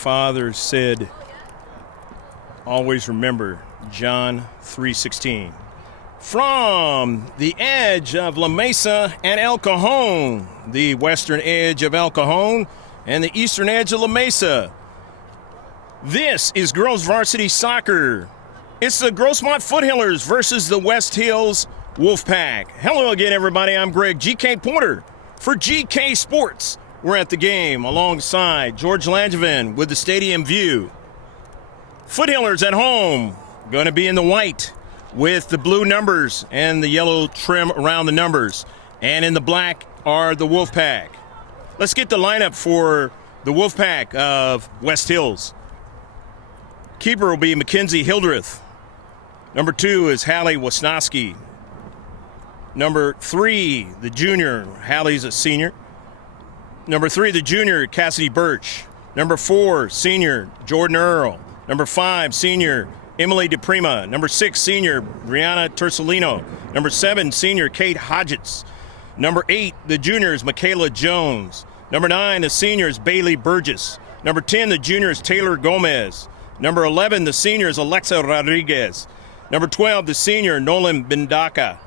father said, always remember John 3:16. From the edge of La Mesa and El Cajon, the western edge of El Cajon and the eastern edge of La Mesa, this is girls varsity soccer. It's the Grossmont Foothillers versus the West Hills Wolfpack. Hello again, everybody. I'm Greg GK Porter for GK Sports. We're at the game alongside George Langevin with the stadium view. Foothillers at home, going to be in the white with the blue numbers and the yellow trim around the numbers. And in the black are the Wolfpack. Let's get the lineup for the Wolfpack of West Hills. Keeper will be Mackenzie Hildreth. Number 2 is Hallie Wisnowski. Number 3, the junior. Hallie's a senior. Number 3, the junior, Cassidy Birch. Number 4, senior, Jordan Earl. Number 5, senior, Emily DePrima. Number 6, senior, Brianna Tersolino. Number 7, senior, Kate Hodgetts. Number 8, the juniors, Michaela Jones. Number 9, the seniors, Bailey Burgess. Number 10, the juniors, Taylor Gomez. Number 11, the seniors, Alexa Rodriguez. Number 12, the senior, Nolan Bindaka.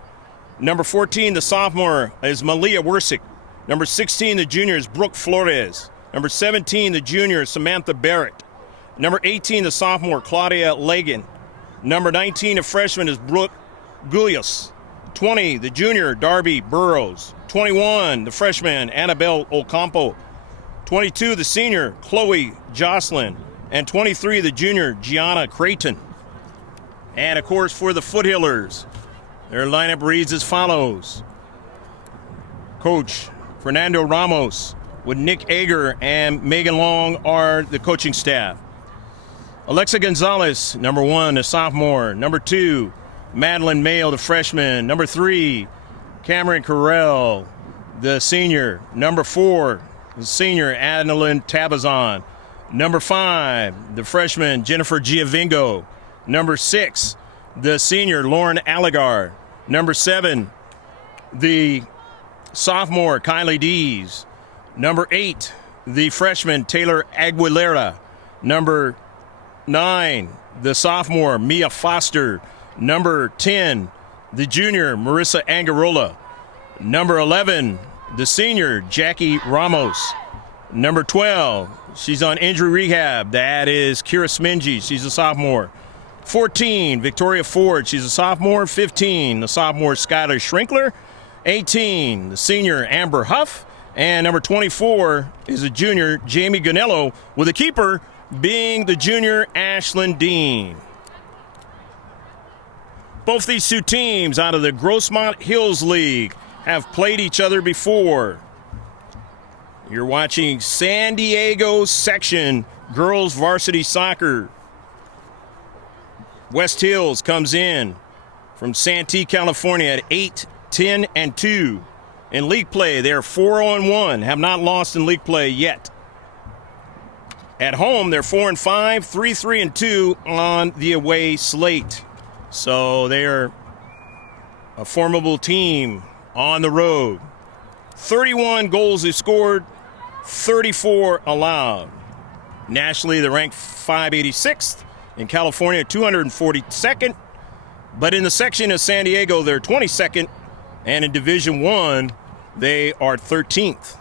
Number 14, the sophomore, is Malia Wersick. Number 16, the junior, is Brooke Flores. Number 17, the junior, Samantha Barrett. Number 18, the sophomore, Claudia Lagan. Number 19, the freshman, is Brooke Gulius. 20, the junior, Darby Burrows. 21, the freshman, Annabelle Ocampo. 22, the senior, Chloe Jocelyn. And 23, the junior, Gianna Creighton. And, of course, for the Foothillers, their lineup reads as follows. Coach Fernando Ramos with Nick Ager and Megan Long are the coaching staff. Alexa Gonzalez, number 1, the sophomore. Number 2, Madeline Mayo, the freshman. Number 3, Cameron Carell, the senior. Number 4, the senior, Adeline Tabazon. Number 5, the freshman, Jennifer Giovingo. Number 6, the senior, Lauren Allegar. Number 7, the sophomore, Kylie Dees. Number 8, the freshman, Taylor Aguilera. Number 9, the sophomore, Mia Foster. Number 10, the junior, Marissa Angarola. Number 11, the senior, Jackie Ramos. Number 12, she's on injury rehab. That is Kira Smingy. She's a sophomore. 14, Victoria Ford. She's a sophomore. 15, the sophomore, Skylar Schrinkler. 18, the senior, Amber Huff. And number 24 is a junior, Jamie Ganello, with a keeper being the junior, Ashlyn Dean. Both these two teams out of the Grossmont Hills League have played each other before. You're watching San Diego section girls varsity soccer. West Hills comes in from Santee, California at 8-10-2. In league play, they're 4-1, have not lost in league play yet. At home, they're 4-5, 3-3-2 on the away slate. So they're a formidable team on the road. 31 goals they've scored, 34 allowed. Nationally, they're ranked 586th. In California, 242nd. But in the section of San Diego, they're 22nd. And in Division I, they are 13th.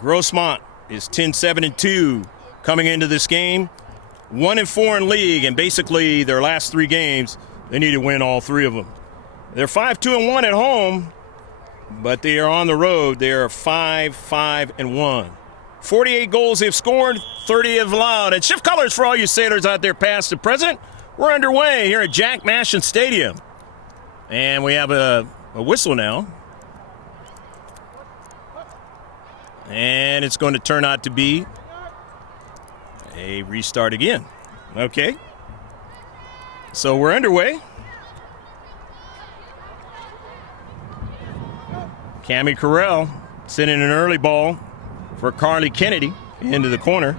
Grossmont is 10-7-2 coming into this game. 1-4 in league, and basically their last 3 games, they need to win all 3 of them. They're 5-2-1 at home, but they are on the road. They are 5-5-1. 48 goals they've scored, 30 have allowed. And shift colors for all you sailors out there past and present. We're underway here at Jack Mashin Stadium. And we have a whistle now. And it's going to turn out to be a restart again. Okay. So we're underway. Cammie Carell sending an early ball for Carly Kennedy into the corner.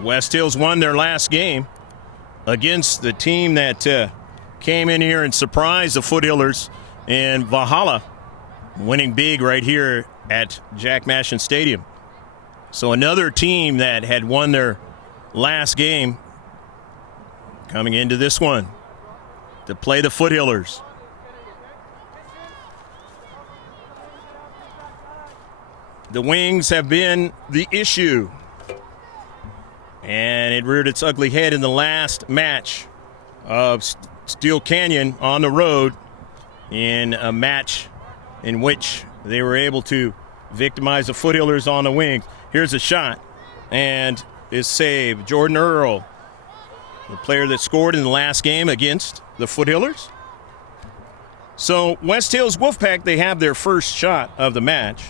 West Hills won their last game against the team that came in here and surprised the Foothillers in Valhalla, winning big right here at Jack Mashin Stadium. So another team that had won their last game coming into this one to play the Foothillers. The wings have been the issue, and it reared its ugly head in the last match of Steel Canyon on the road, in a match in which they were able to victimize the Foothillers on the wings. Here's a shot, and is saved. Jordan Earl, the player that scored in the last game against the Foothillers. So West Hills Wolfpack, they have their first shot of the match.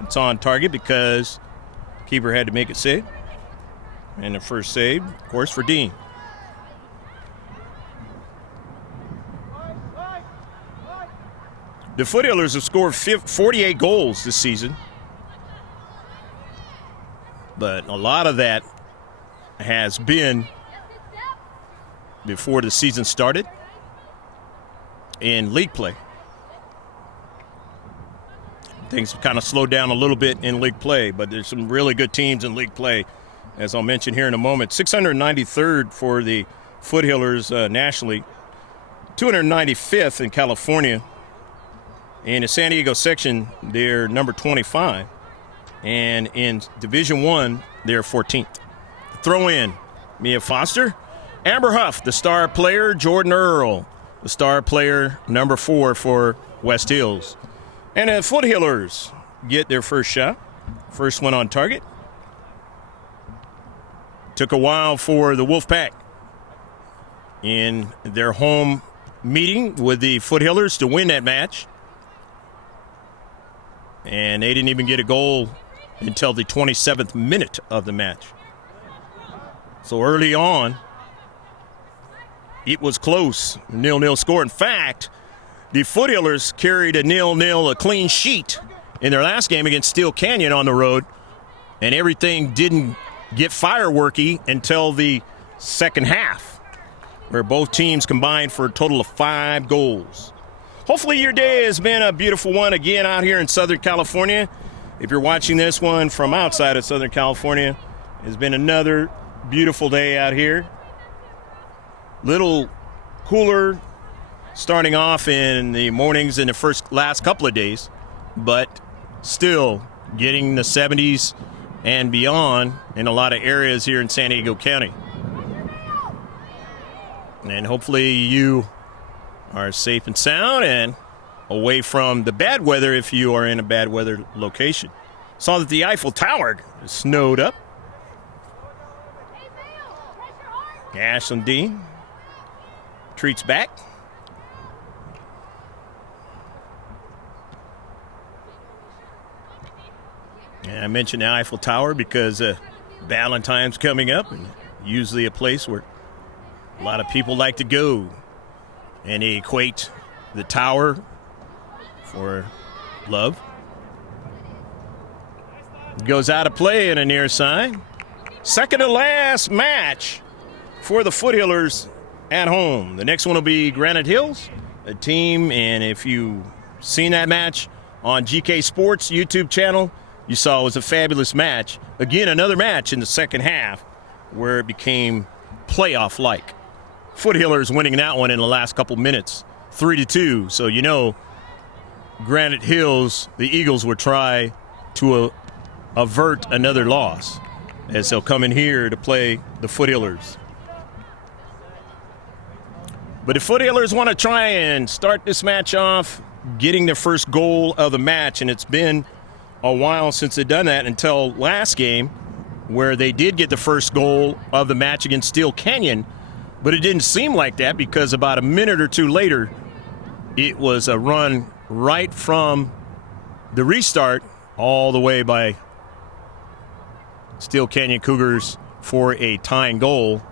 It's on target because keeper had to make it save. And the first save, of course, for Dean. The Foothillers have scored 48 goals this season. But a lot of that has been before the season started in league play. Things have kind of slowed down a little bit in league play, but there's some really good teams in league play, as I'll mention here in a moment. 693rd for the Foothillers nationally, 295th in California. In the San Diego section, they're number 25. And in Division I, they're 14th. Throw in Mia Foster, Amber Huff, the star player, Jordan Earl, the star player, number 4 for West Hills. And the Foothillers get their first shot. First one on target. Took a while for the Wolfpack in their home meeting with the Foothillers to win that match. And they didn't even get a goal until the 27th minute of the match. So early on, it was close. 0-0 score. In fact, the Foothillers carried a 0-0, a clean sheet in their last game against Steel Canyon on the road, and everything didn't get fireworky until the second half, where both teams combined for a total of 5 goals. Hopefully your day has been a beautiful one again out here in Southern California. If you're watching this one from outside of Southern California, it's been another beautiful day out here. Little cooler starting off in the mornings in the last couple of days, but still getting the 70s and beyond in a lot of areas here in San Diego County. And hopefully you are safe and sound and away from the bad weather if you are in a bad weather location. Saw that the Eiffel Tower is snowed up. Ashland Dean treats back. And I mentioned the Eiffel Tower because Valentine's coming up, and usually a place where a lot of people like to go. And they equate the tower for love. Goes out of play in a near side. Second to last match for the Foothillers at home. The next one will be Granite Hills, a team, and if you've seen that match on GK Sports YouTube channel, you saw it was a fabulous match. Again, another match in the second half where it became playoff-like. Foothillers winning that one in the last couple minutes, 3-2. So you know Granite Hills, the Eagles, will try to avert another loss as they'll come in here to play the Foothillers. But the Foothillers want to try and start this match off getting their first goal of the match, and it's been a while since they've done that until last game where they did get the first goal of the match against Steel Canyon. But it didn't seem like that because about a minute or two later, it was a run right from the restart all the way by Steel Canyon Cougars for a tying goal.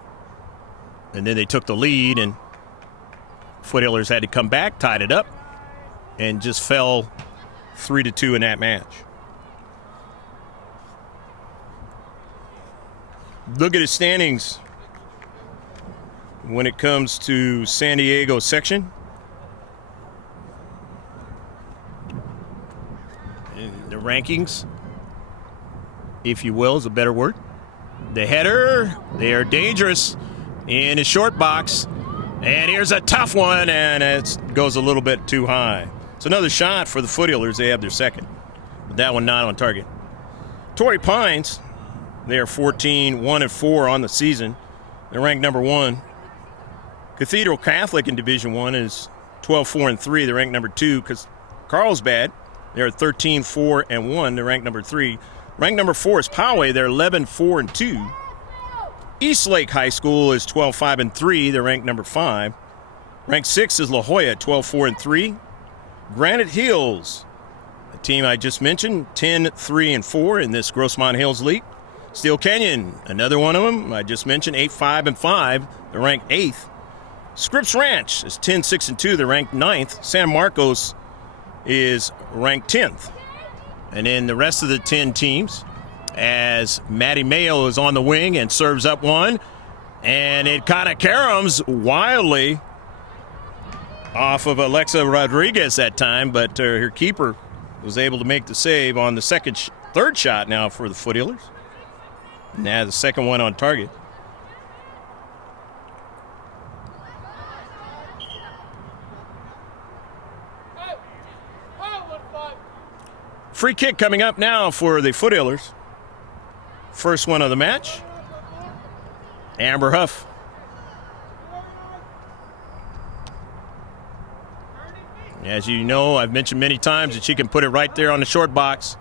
And then they took the lead, and Foothillers had to come back, tied it up, and just fell 3-2 in that match. Look at the standings when it comes to San Diego section. And the rankings, if you will, is a better word. The header, they are dangerous in his short box. And here's a tough one, and it goes a little bit too high. It's another shot for the Foothillers. They have their second. But that one not on target. Torrey Pines, they are 14-1-4 on the season. They're ranked number 1. Cathedral Catholic in Division I is 12-4-3. They're ranked number 2. Because Carlsbad, they're 13-4-1. They're ranked number 3. Ranked number 4 is Poway. They're 11-4-2. Eastlake High School is 12-5-3. They're ranked number 5. Ranked 6 is La Jolla, 12-4-3. Granite Hills, a team I just mentioned, 10-3-4 in this Grossmont Hills League. Steel Canyon, another one of them I just mentioned, 8-5-5. They're ranked 8th. Scripps Ranch is 10-6-2. They're ranked 9th. San Marcos is ranked 10th. And then the rest of the 10 teams, as Maddie Mayo is on the wing and serves up one. And it kind of caroms wildly off of Alexa Rodriguez that time, but her keeper was able to make the save on the third shot now for the Foothillers. Now the second one on target. Free kick coming up now for the Foothillers. First one of the match. Amber Huff. As you know, I've mentioned many times that she can put it right there on the short box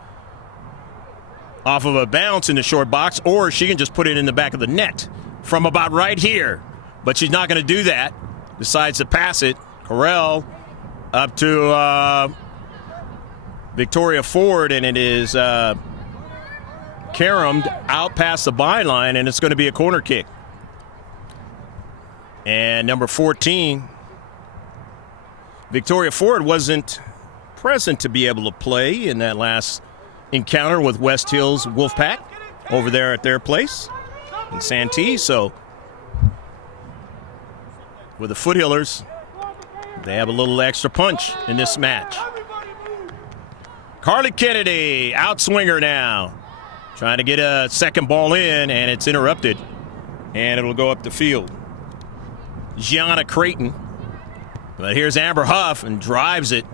off of a bounce in the short box, or she can just put it in the back of the net from about right here. But she's not going to do that. Decides to pass it. Correll up to Victoria Ford, and it is caromed out past the byline, and it's going to be a corner kick. And number 14, Victoria Ford wasn't present to be able to play in that last encounter with West Hills Wolfpack over there at their place in Santee. So with the Foothillers, they have a little extra punch in this match. Carly Kennedy, outswinger now. Trying to get a second ball in, and it's interrupted. And it'll go up the field. Gianna Creighton. But here's Amber Huff and drives it.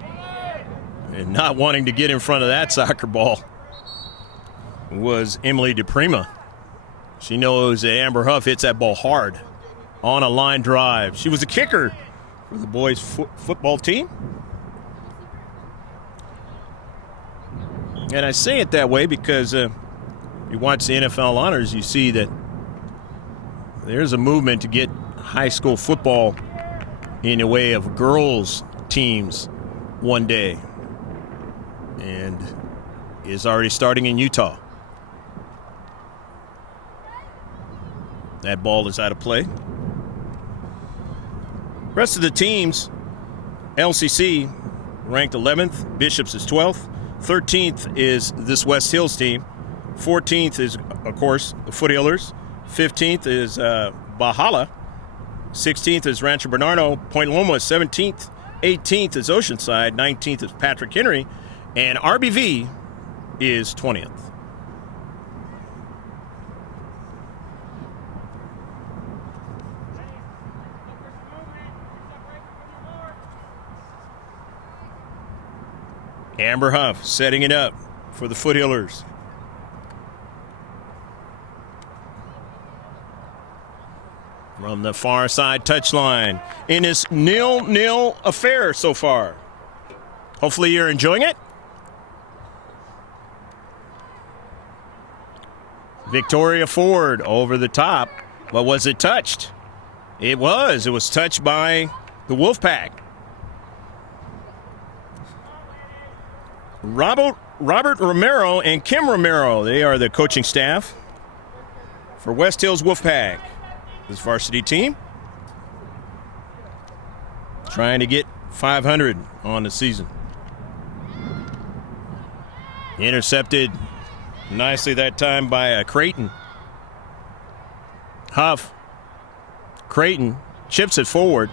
And not wanting to get in front of that soccer ball was Emily DePrima. She knows that Amber Huff hits that ball hard on a line drive. She was a kicker for the boys' football team. And I say it that way because you watch the NFL honors, you see that there's a movement to get high school football in the way of girls' teams one day. And is already starting in Utah. That ball is out of play. Rest of the teams, LCC ranked 11th, Bishops is 12th. 13th is this West Hills team. 14th is, of course, the Foothillers. 15th is Bahala. 16th is Rancho Bernardo. Point Loma is 17th. 18th is Oceanside. 19th is Patrick Henry. And RBV is 20th. Amber Huff setting it up for the Foothillers. From the far side touchline in this 0-0 affair so far. Hopefully you're enjoying it. Victoria Ford over the top. But was it touched? It was. It was touched by the Wolfpack. Robert Romero and Kim Romero, they are the coaching staff for West Hills Wolfpack. This varsity team trying to get 500 on the season. Intercepted nicely that time by Creighton. Huff. Creighton chips it forward.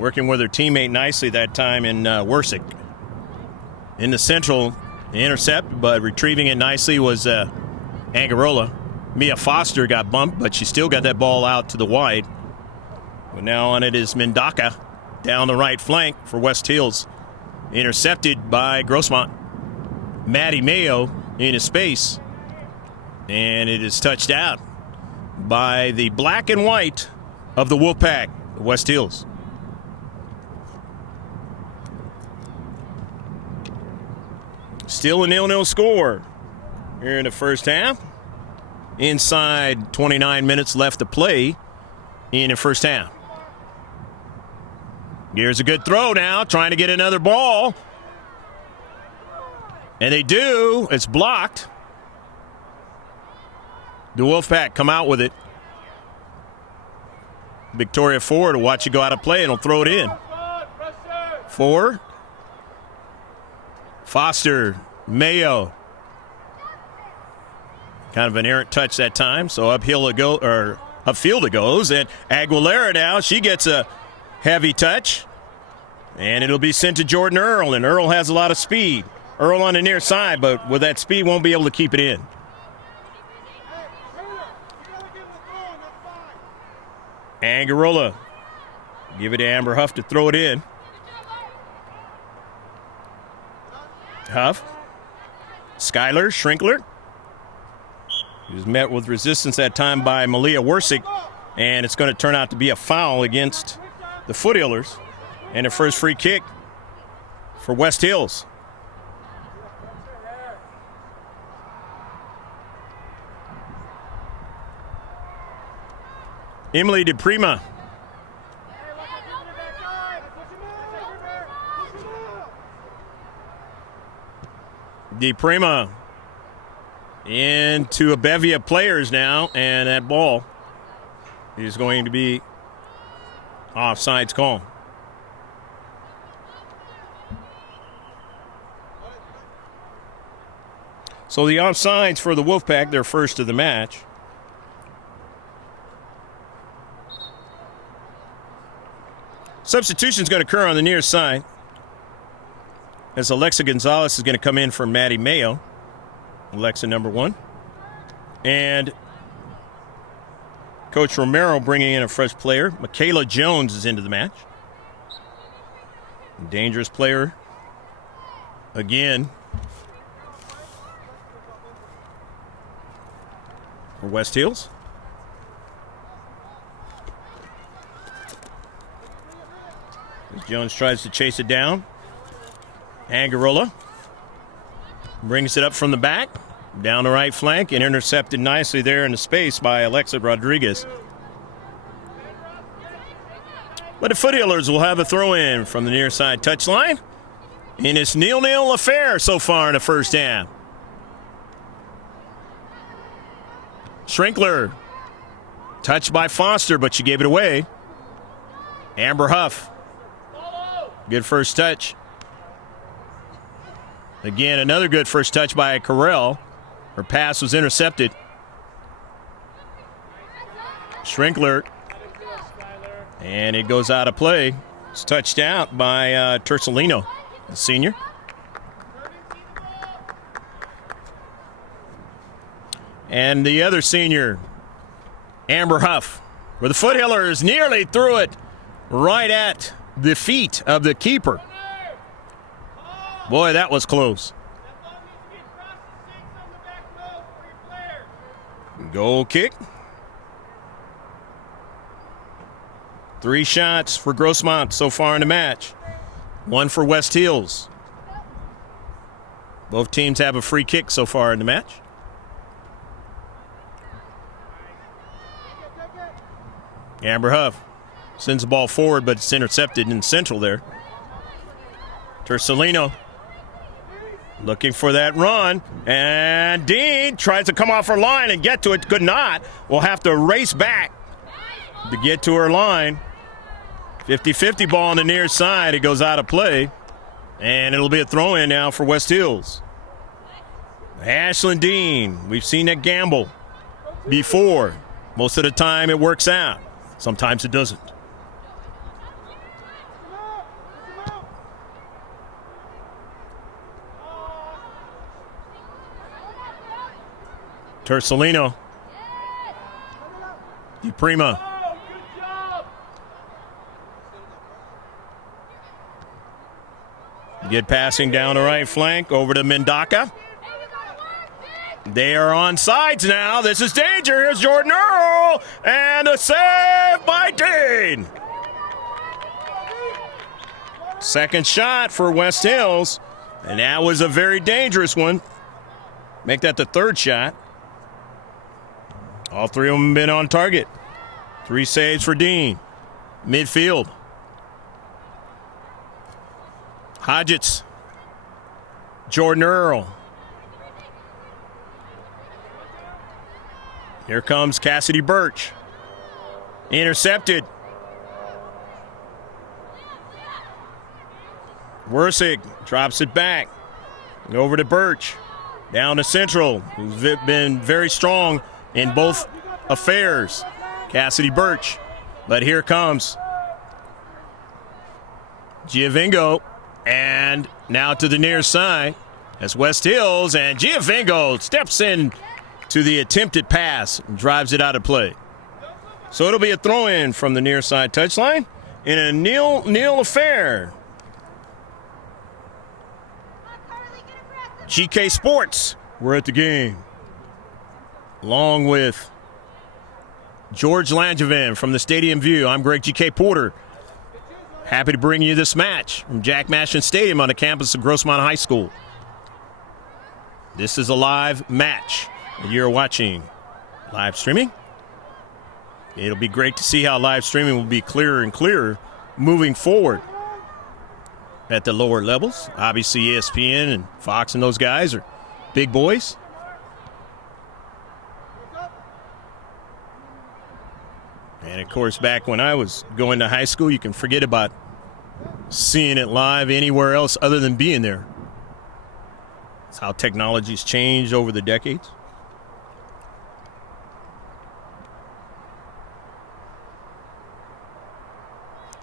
Working with her teammate nicely that time in Wersick. In the central, The intercept, but retrieving it nicely was Angarola. Mia Foster got bumped, but she still got that ball out to the wide. But now on it is Mendaka down the right flank for West Hills. Intercepted by Grossmont. Maddie Mayo into space. And it is touched out by the black and white of the Wolfpack, the West Hills. Still a 0-0 score here in the first half. Inside 29 minutes left to play in the first half. Here's a good throw now, trying to get another ball. And they do. It's blocked. The Wolfpack come out with it. Victoria Ford will watch it go out of play and will throw it in. Ford. Foster. Mayo. Kind of an errant touch that time, so upfield it goes. And Aguilera now, she gets a heavy touch. And it'll be sent to Jordan Earl, and Earl has a lot of speed. Earl on the near side, but with that speed won't be able to keep it in. Angarola. Give it to Amber Huff to throw it in. Huff. Skylar Schrinkler. He was met with resistance that time by Malia Wersick, and it's going to turn out to be a foul against the Foothillers. And the first free kick for West Hills. Emily DePrima. DePrima into a bevy of players now, and that ball is going to be offsides call. So the offsides for the Wolfpack, their first of the match. Substitution is going to occur on the near side, as Alexa Gonzalez is going to come in for Maddie Mayo. Alexa, number 1. And Coach Romero bringing in a fresh player. Michaela Jones is into the match. Dangerous player. Again. For West Hills. Jones tries to chase it down. Angarola brings it up from the back, down the right flank, and intercepted nicely there in the space by Alexa Rodriguez. But the Foothillers will have a throw-in from the near side touchline. And it's 0-0 affair so far in the first half. Schrinkler, touched by Foster, but she gave it away. Amber Huff, good first touch. Again, another good first touch by Carell. Her pass was intercepted. Schrinkler, and it goes out of play. It's touched out by Tersolino, the senior. And the other senior, Amber Huff, where the Foothillers nearly threw it right at the feet of the keeper. Boy, that was close. Goal kick. 3 shots for Grossmont so far in the match. 1 for West Hills. Both teams have a free kick so far in the match. Amber Huff sends the ball forward, but it's intercepted in central there. Tersolino looking for that run. And Dean tries to come off her line and get to it. Could not. Will have to race back to get to her line. 50-50 ball on the near side. It goes out of play. And it'll be a throw-in now for West Hills. Ashlyn Dean. We've seen that gamble before. Most of the time it works out. Sometimes it doesn't. Tersolino. DiPrima. Good passing down the right flank over to Mendaka. They are on sides now. This is danger. Here's Jordan Earl. And a save by Dean. Second shot for West Hills. And that was a very dangerous one. Make that the third shot. All three of them have been on target. 3 saves for Dean. Midfield. Hodgetts. Jordan Earl. Here comes Cassidy Birch. Intercepted. Versick drops it back. Over to Birch. Down to Central, who's been very strong in both affairs. Cassidy Birch. But here comes Giovingo. And now to the near side. That's West Hills. And Giovingo steps in to the attempted pass and drives it out of play. So it'll be a throw-in from the near side touchline in a nil affair. GK Sports, we're at the game. Along with George Langevin from the Stadium View, I'm Greg GK Porter. Happy to bring you this match from Jack Mashon Stadium on the campus of Grossmont High School. This is a live match. You're watching live streaming. It'll be great to see how live streaming will be clearer and clearer moving forward at the lower levels. Obviously, ESPN and Fox and those guys are big boys. And, of course, back when I was going to high school, you can forget about seeing it live anywhere else other than being there. That's how technology's changed over the decades.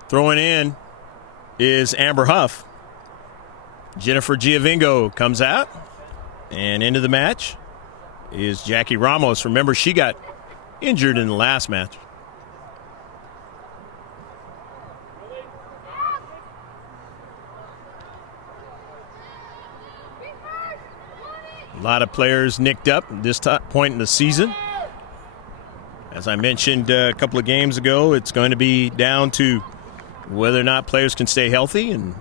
Throwing in is Amber Huff. Jennifer Giovingo comes out. And into the match is Jackie Ramos. Remember, she got injured in the last match. A lot of players nicked up at this point in the season. As I mentioned a couple of games ago, it's going to be down to whether or not players can stay healthy and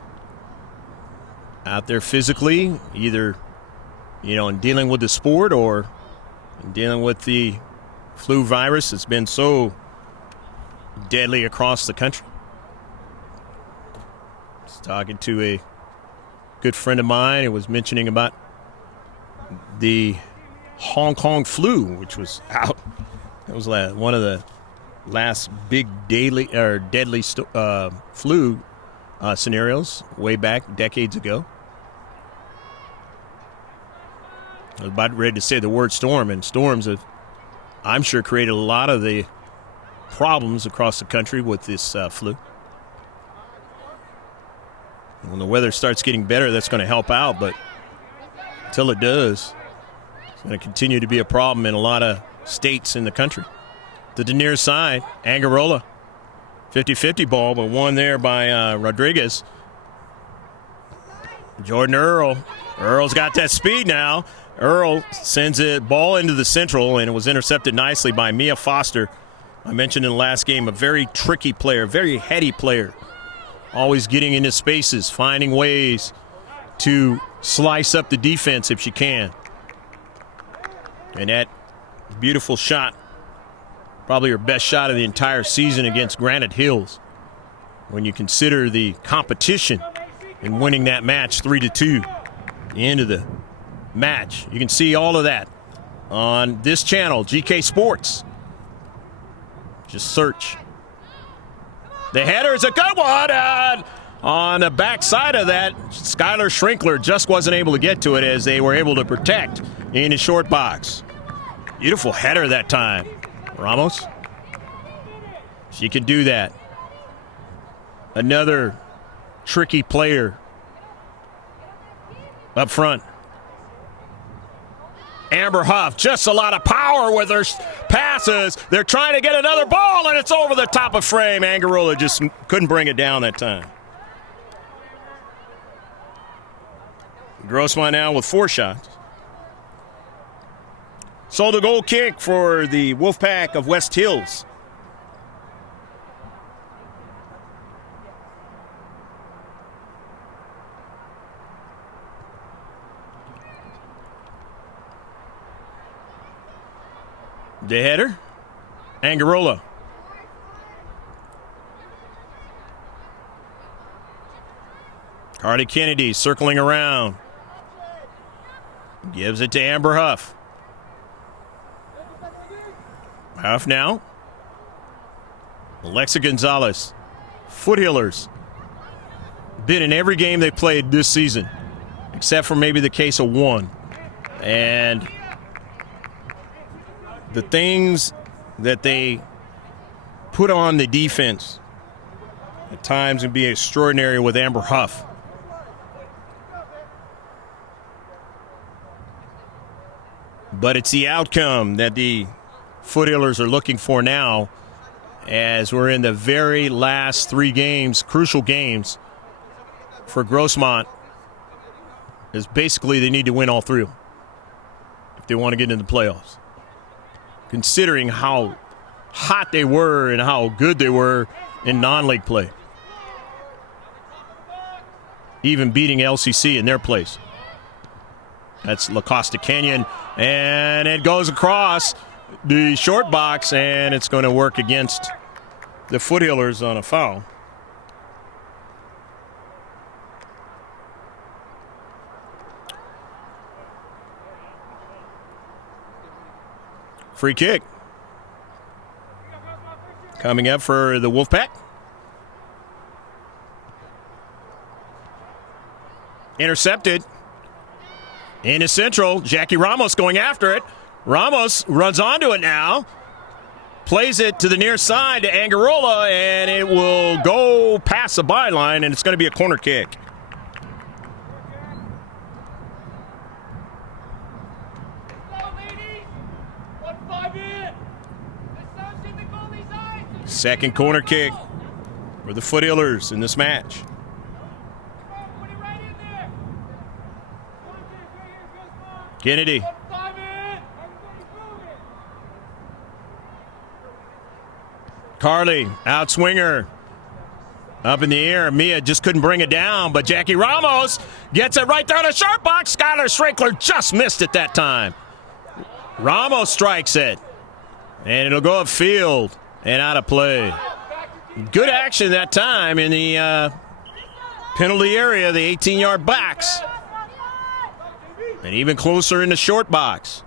out there physically, either, in dealing with the sport or in dealing with the flu virus that's been so deadly across the country. I was talking to a good friend of mine who was mentioning about the Hong Kong flu, which was out. It was one of the last big deadly flu scenarios way back decades ago. I was about ready to say the word storm, and storms have, I'm sure, created a lot of the problems across the country with this flu. When the weather starts getting better, that's going to help out, but until it does, it's going to continue to be a problem in a lot of states in the country. To the near side, Angarola, 50-50 ball, but won there by Rodriguez. Jordan Earl. Earl's got that speed now. Earl sends a ball into the central, and it was intercepted nicely by Mia Foster. I mentioned in the last game, a very tricky player, very heady player. Always getting into spaces, finding ways to slice up the defense if she can. And that beautiful shot, probably her best shot of the entire season against Granite Hills. When you consider the competition in winning that match 3-2, the end of the match. You can see all of that on this channel, GK Sports. Just search. The header is a good one. On the backside of that, Skylar Schrinkler just wasn't able to get to it as they were able to protect in the short box. Beautiful header that time. Ramos. She can do that. Another tricky player up front. Amber Huff, just a lot of power with her passes. They're trying to get another ball, and it's over the top of frame. Angarola just couldn't bring it down that time. Grossmont now with 4 shots. So the goal kick for the Wolfpack of West Hills. The header, Angarola. Carly Kennedy circling around. Gives it to Amber Huff. Huff now. Alexa Gonzalez. Foothillers. Been in every game they played this season, except for maybe the case of one. And the things that they put on the defense at times can be extraordinary with Amber Huff. But it's the outcome that the Foothillers are looking for now, as we're in the very last 3 games, crucial games for Grossmont. Is basically they need to win all 3 if they want to get into the playoffs. Considering how hot they were and how good they were in non-league play. Even beating LCC in their place. That's La Costa Canyon. And it goes across the short box, and it's going to work against the Foothillers on a foul. Free kick. Coming up for the Wolfpack. Intercepted. Into central. Jackie Ramos going after it. Ramos runs onto it now. Plays it to the near side to Angarola, and it will go past the byline, and it's going to be a corner kick. Second corner kick for the Foothillers in this match. Kennedy. Carly, outswinger. Up in the air. Mia just couldn't bring it down, but Jackie Ramos gets it right there in the sharp box. Skylar Strickler just missed it that time. Ramos strikes it, and it'll go upfield and out of play. Good action that time in the penalty area, the 18-yard box. And even closer in the short box.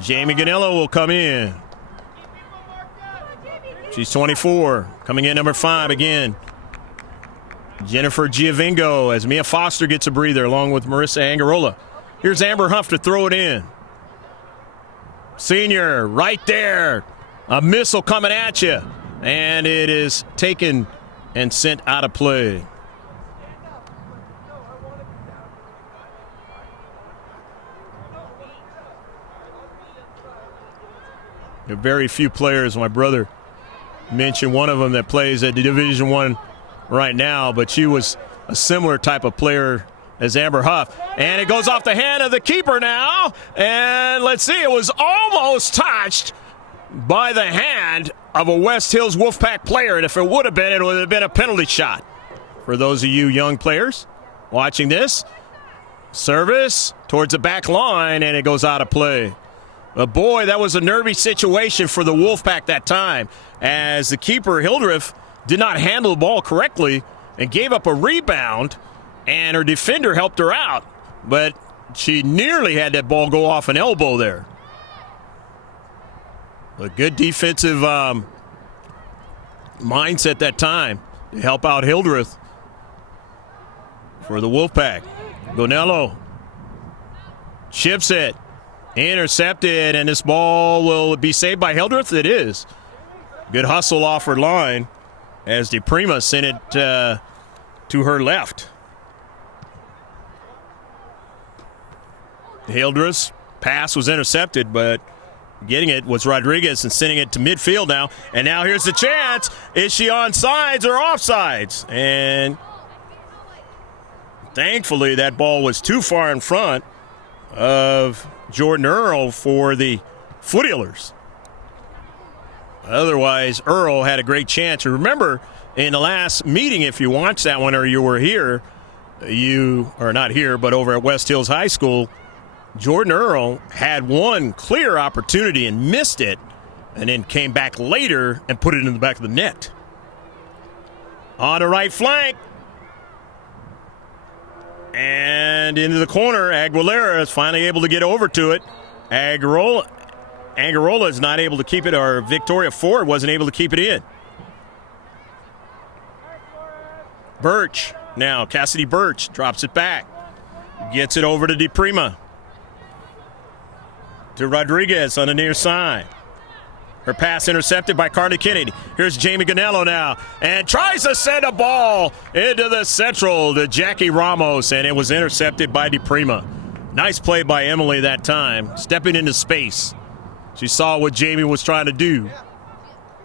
Jamie Ganello will come in. She's 24. Coming in number 5 again. Jennifer Giovingo as Mia Foster gets a breather along with Marissa Angarola. Here's Amber Huff to throw it in. Senior right there. A missile coming at you. And it is taken and sent out of play. There are very few players. My brother mentioned one of them that plays at the Division I right now, but she was a similar type of player as Amber Huff. And it goes off the hand of the keeper now. And let's see, it was almost touched by the hand of a West Hills Wolfpack player. And if it would have been, it would have been a penalty shot. For those of you young players watching this, service towards the back line, and it goes out of play. But boy, that was a nervy situation for the Wolfpack that time, as the keeper, Hildreth, did not handle the ball correctly and gave up a rebound, and her defender helped her out. But she nearly had that ball go off an elbow there. A good defensive mindset that time to help out Hildreth for the Wolfpack. Gonello chips it. Intercepted, and this ball will be saved by Hildreth. It is. Good hustle off her line as DePrima sent it to her left. Hildreth's pass was intercepted, but getting it was Rodriguez and sending it to midfield now. And now here's the chance. Is she onside or offsides? And thankfully that ball was too far in front of Jordan Earl for the Foothillers. Otherwise, Earl had a great chance. And remember, in the last meeting, if you watched that one or you were here, you are not here, but over at West Hills High School, Jordan Earl had one clear opportunity and missed it, and then came back later and put it in the back of the net. On the right flank. And into the corner, Aguilera is finally able to get over to it. Angarola is not able to keep it, or Victoria Ford wasn't able to keep it in. Birch, now Cassidy Birch drops it back. Gets it over to DePrima. To Rodriguez on the near side. Her pass intercepted by Carly Kennedy. Here's Jamie Ganello now. And tries to send a ball into the central to Jackie Ramos. And it was intercepted by DePrima. Nice play by Emily that time. Stepping into space. She saw what Jamie was trying to do.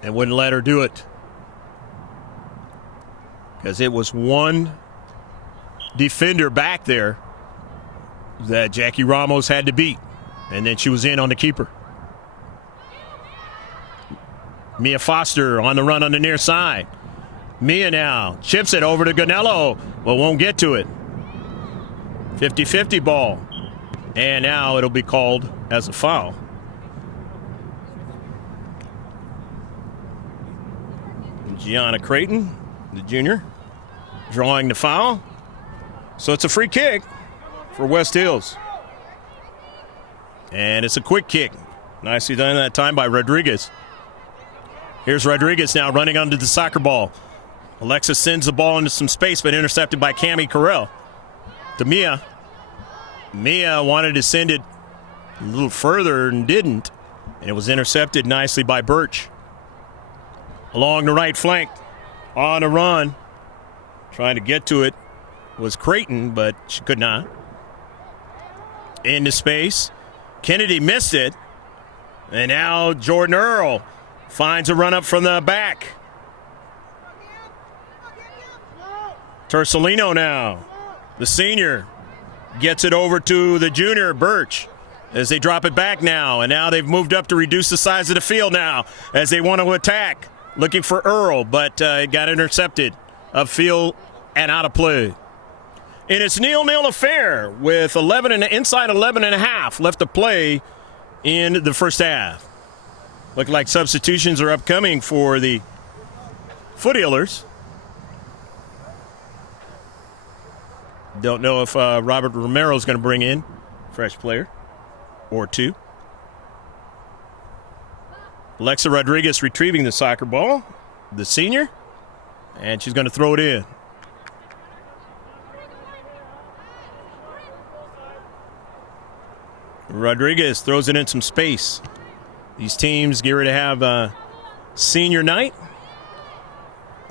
And wouldn't let her do it. Because it was one defender back there that Jackie Ramos had to beat. And then she was in on the keeper. Mia Foster on the run on the near side. Mia now chips it over to Ganello, but won't get to it. 50-50 ball. And now it'll be called as a foul. Gianna Creighton, the junior, drawing the foul. So it's a free kick for West Hills. And it's a quick kick. Nicely done that time by Rodriguez. Here's Rodriguez now running under the soccer ball. Alexa sends the ball into some space, but intercepted by Cammie Carell. To Mia. Mia wanted to send it a little further and didn't. And it was intercepted nicely by Birch. Along the right flank. On a run. Trying to get to it was Creighton, but she could not. Into space. Kennedy missed it. And now Jordan Earl finds a run up from the back. Tersolino now, the senior, gets it over to the junior, Birch, as they drop it back now. And now they've moved up to reduce the size of the field now as they want to attack, looking for Earl, but it got intercepted upfield and out of play. And it's 0-0 affair with inside 11 and a half left to play in the first half. Look like substitutions are upcoming for the Foothillers. Don't know if Robert Romero is going to bring in a fresh player or two. Alexa Rodriguez retrieving the soccer ball, the senior, and she's going to throw it in. Rodriguez throws it in some space. These teams get ready to have a senior night,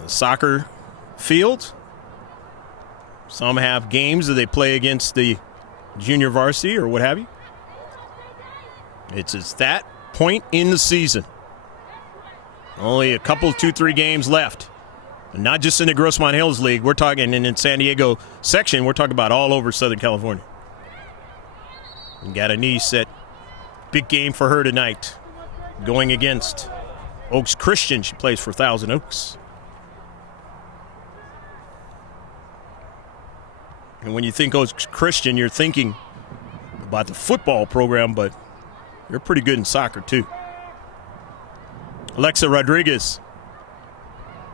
a soccer field. Some have games that they play against the junior varsity or what have you. It's that point in the season. Only a couple, 2-3 games left. And not just in the Grossmont Hills League. We're talking in San Diego section. We're talking about all over Southern California. And got a niece that big game for her tonight. Going against Oaks Christian. She plays for Thousand Oaks. And when you think Oaks Christian, you're thinking about the football program, but you're pretty good in soccer too. Alexa Rodriguez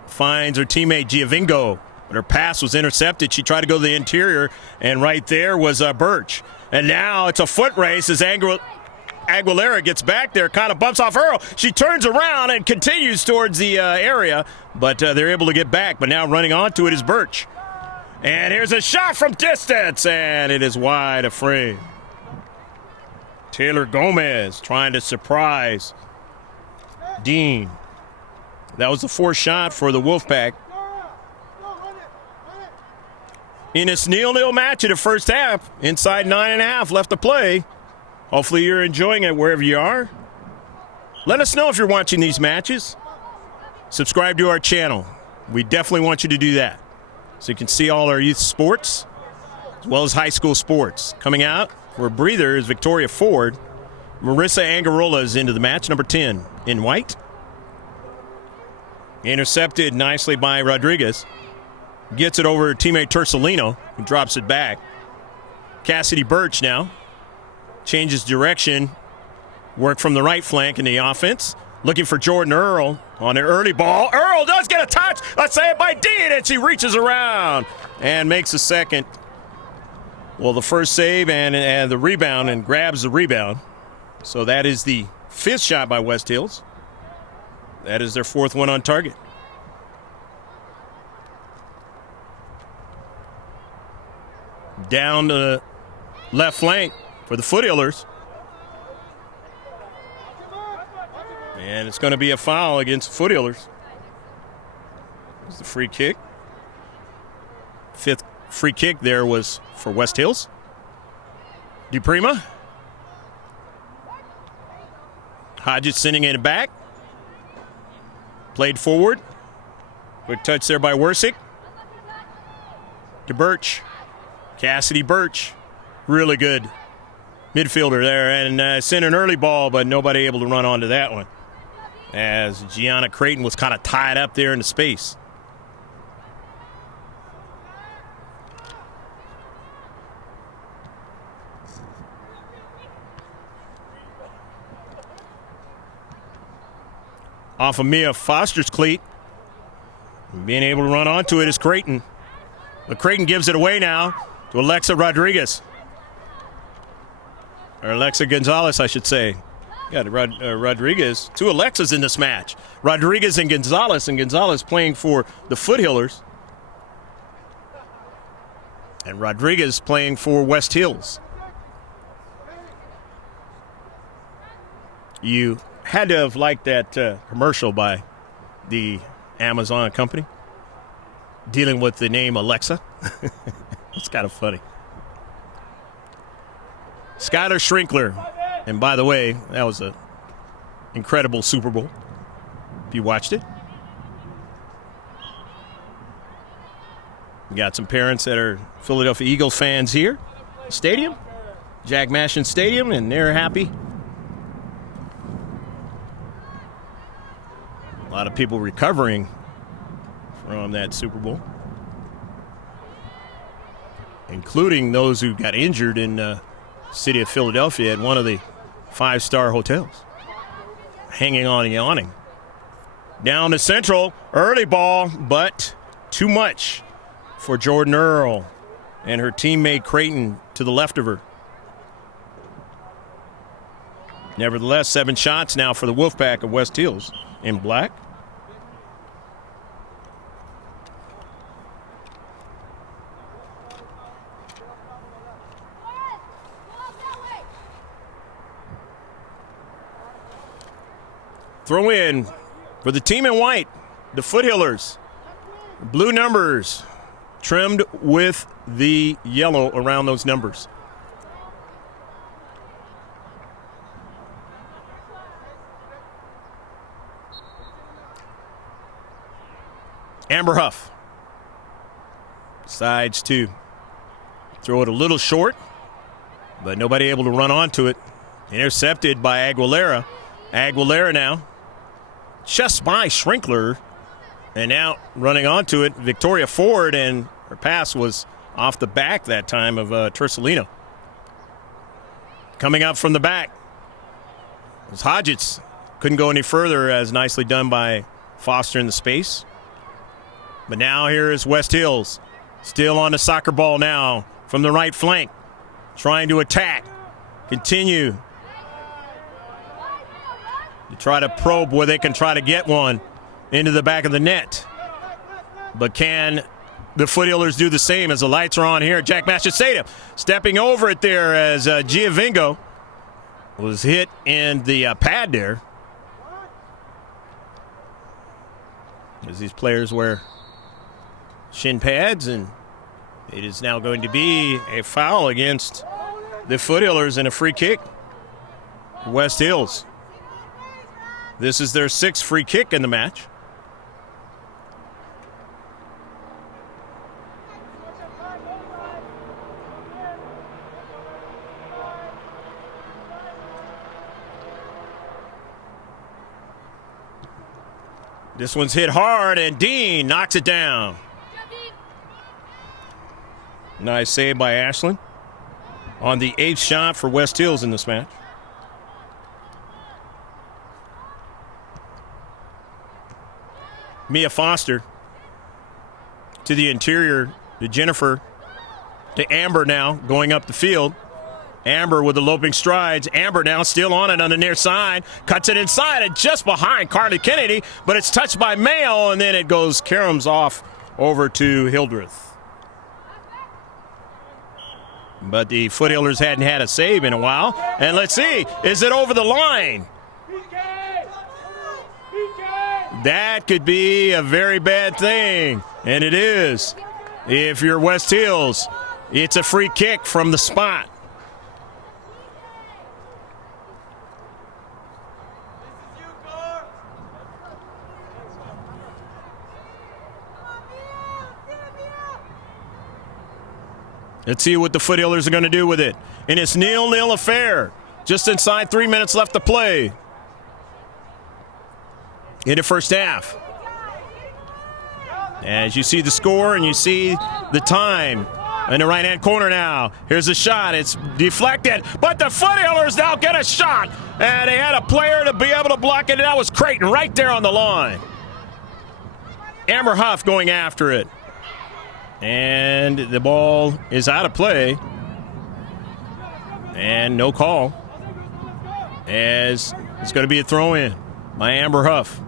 finds her teammate Giovingo, but her pass was intercepted. She tried to go to the interior, and right there was Birch. And now it's a foot race as Aguilera gets back there, kind of bumps off Earl. She turns around and continues towards the area, but they're able to get back. But now running onto it is Birch. And here's a shot from distance, and it is wide of frame. Taylor Gomez trying to surprise Dean. That was the fourth shot for the Wolfpack. in this 0-0 match in the first half. Inside 9.5 left to play. Hopefully you're enjoying it wherever you are. Let us know if you're watching these matches. Subscribe to our channel. We definitely want you to do that, so you can see all our youth sports as well as high school sports. Coming out for a breather is Victoria Ford. Marissa Angarola is into the match, number 10 in white. Intercepted nicely by Rodriguez. Gets it over to teammate Tersolino, who drops it back. Cassidy Birch now changes direction. Work from the right flank in the offense. Looking for Jordan Earl on an early ball. Earl does get a touch. A save by Dean, and she reaches around and makes a second. Well, the first save and the rebound, and grabs the rebound. So that is the 5th shot by West Hills. That is their 4th one on target. Down the left flank for the Foothillers. And it's going to be a foul against the Foothillers. It's the free kick. 5th free kick there was for West Hills. DePrima. Hodges sending it back. Played forward. Quick touch there by Wersick. To Birch. Cassidy Birch. Really good midfielder there. And sent an early ball, but nobody able to run onto that one, as Gianna Creighton was kind of tied up there in the space. Off of Mia Foster's cleat. Being able to run onto it is Creighton. But Creighton gives it away now to Alexa Rodriguez. Or Alexa Gonzalez, I should say. Got Rodriguez. 2 Alexas in this match. Rodriguez and Gonzalez playing for the Foothillers. And Rodriguez playing for West Hills. You had to have liked that commercial by the Amazon company dealing with the name Alexa. It's kind of funny. Skylar Schrinkler. And by the way, that was an incredible Super Bowl, if you watched it. We got some parents that are Philadelphia Eagles fans here. Stadium, Jack Mashin Stadium, and they're happy. A lot of people recovering from that Super Bowl, including those who got injured in the city of Philadelphia at one of the 5-star hotels. Hanging on and yawning. Down to Central. Early ball, but too much for Jordan Earl and her teammate Creighton to the left of her. Nevertheless, 7 shots now for the Wolfpack of West Hills in black. Throw in for the team in white, the Foothillers. Blue numbers trimmed with the yellow around those numbers. Amber Huff decides to throw it a little short, but nobody able to run onto it. Intercepted by Aguilera. Aguilera now just by Schrinkler, and now running onto it, Victoria Ford, and her pass was off the back that time of Tersolino. Coming up from the back was Hodges. Couldn't go any further, as nicely done by Foster in the space. But now here is West Hills, still on the soccer ball now from the right flank, trying to attack, continue to try to probe where they can try to get one into the back of the net. But can the Foothillers do the same as the lights are on here at Jack Mashin Stadium? Stepping over it there as Giovingo was hit in the pad there. As these players wear shin pads and It is now going to be a foul against the Foothillers and a free kick. West Hills. This is their 6th free kick in the match. This one's hit hard, and Dean knocks it down. Nice save by Ashland on the 8th shot for West Hills in this match. Mia Foster to the interior, to Jennifer, to Amber now, going up the field. Amber with the loping strides. Amber now still on it on the near side. Cuts it inside and just behind Carly Kennedy, but it's touched by Mayo, and then it goes caroms off over to Hildreth. But the Foothillers hadn't had a save in a while. And let's see, is it over the line? That could be a very bad thing, and it is. If you're West Hills, it's a free kick from the spot. Let's see what the Foothillers are going to do with it. And it's 0-0 affair. Just inside 3 minutes left to play in the first half. As you see the score and you see the time in the right-hand corner now. Here's a shot. It's deflected, but the Foothillers now get a shot. And they had a player to be able to block it, and that was Creighton right there on the line. Amber Huff going after it. And the ball is out of play. And no call. As it's going to be a throw-in by Amber Huff.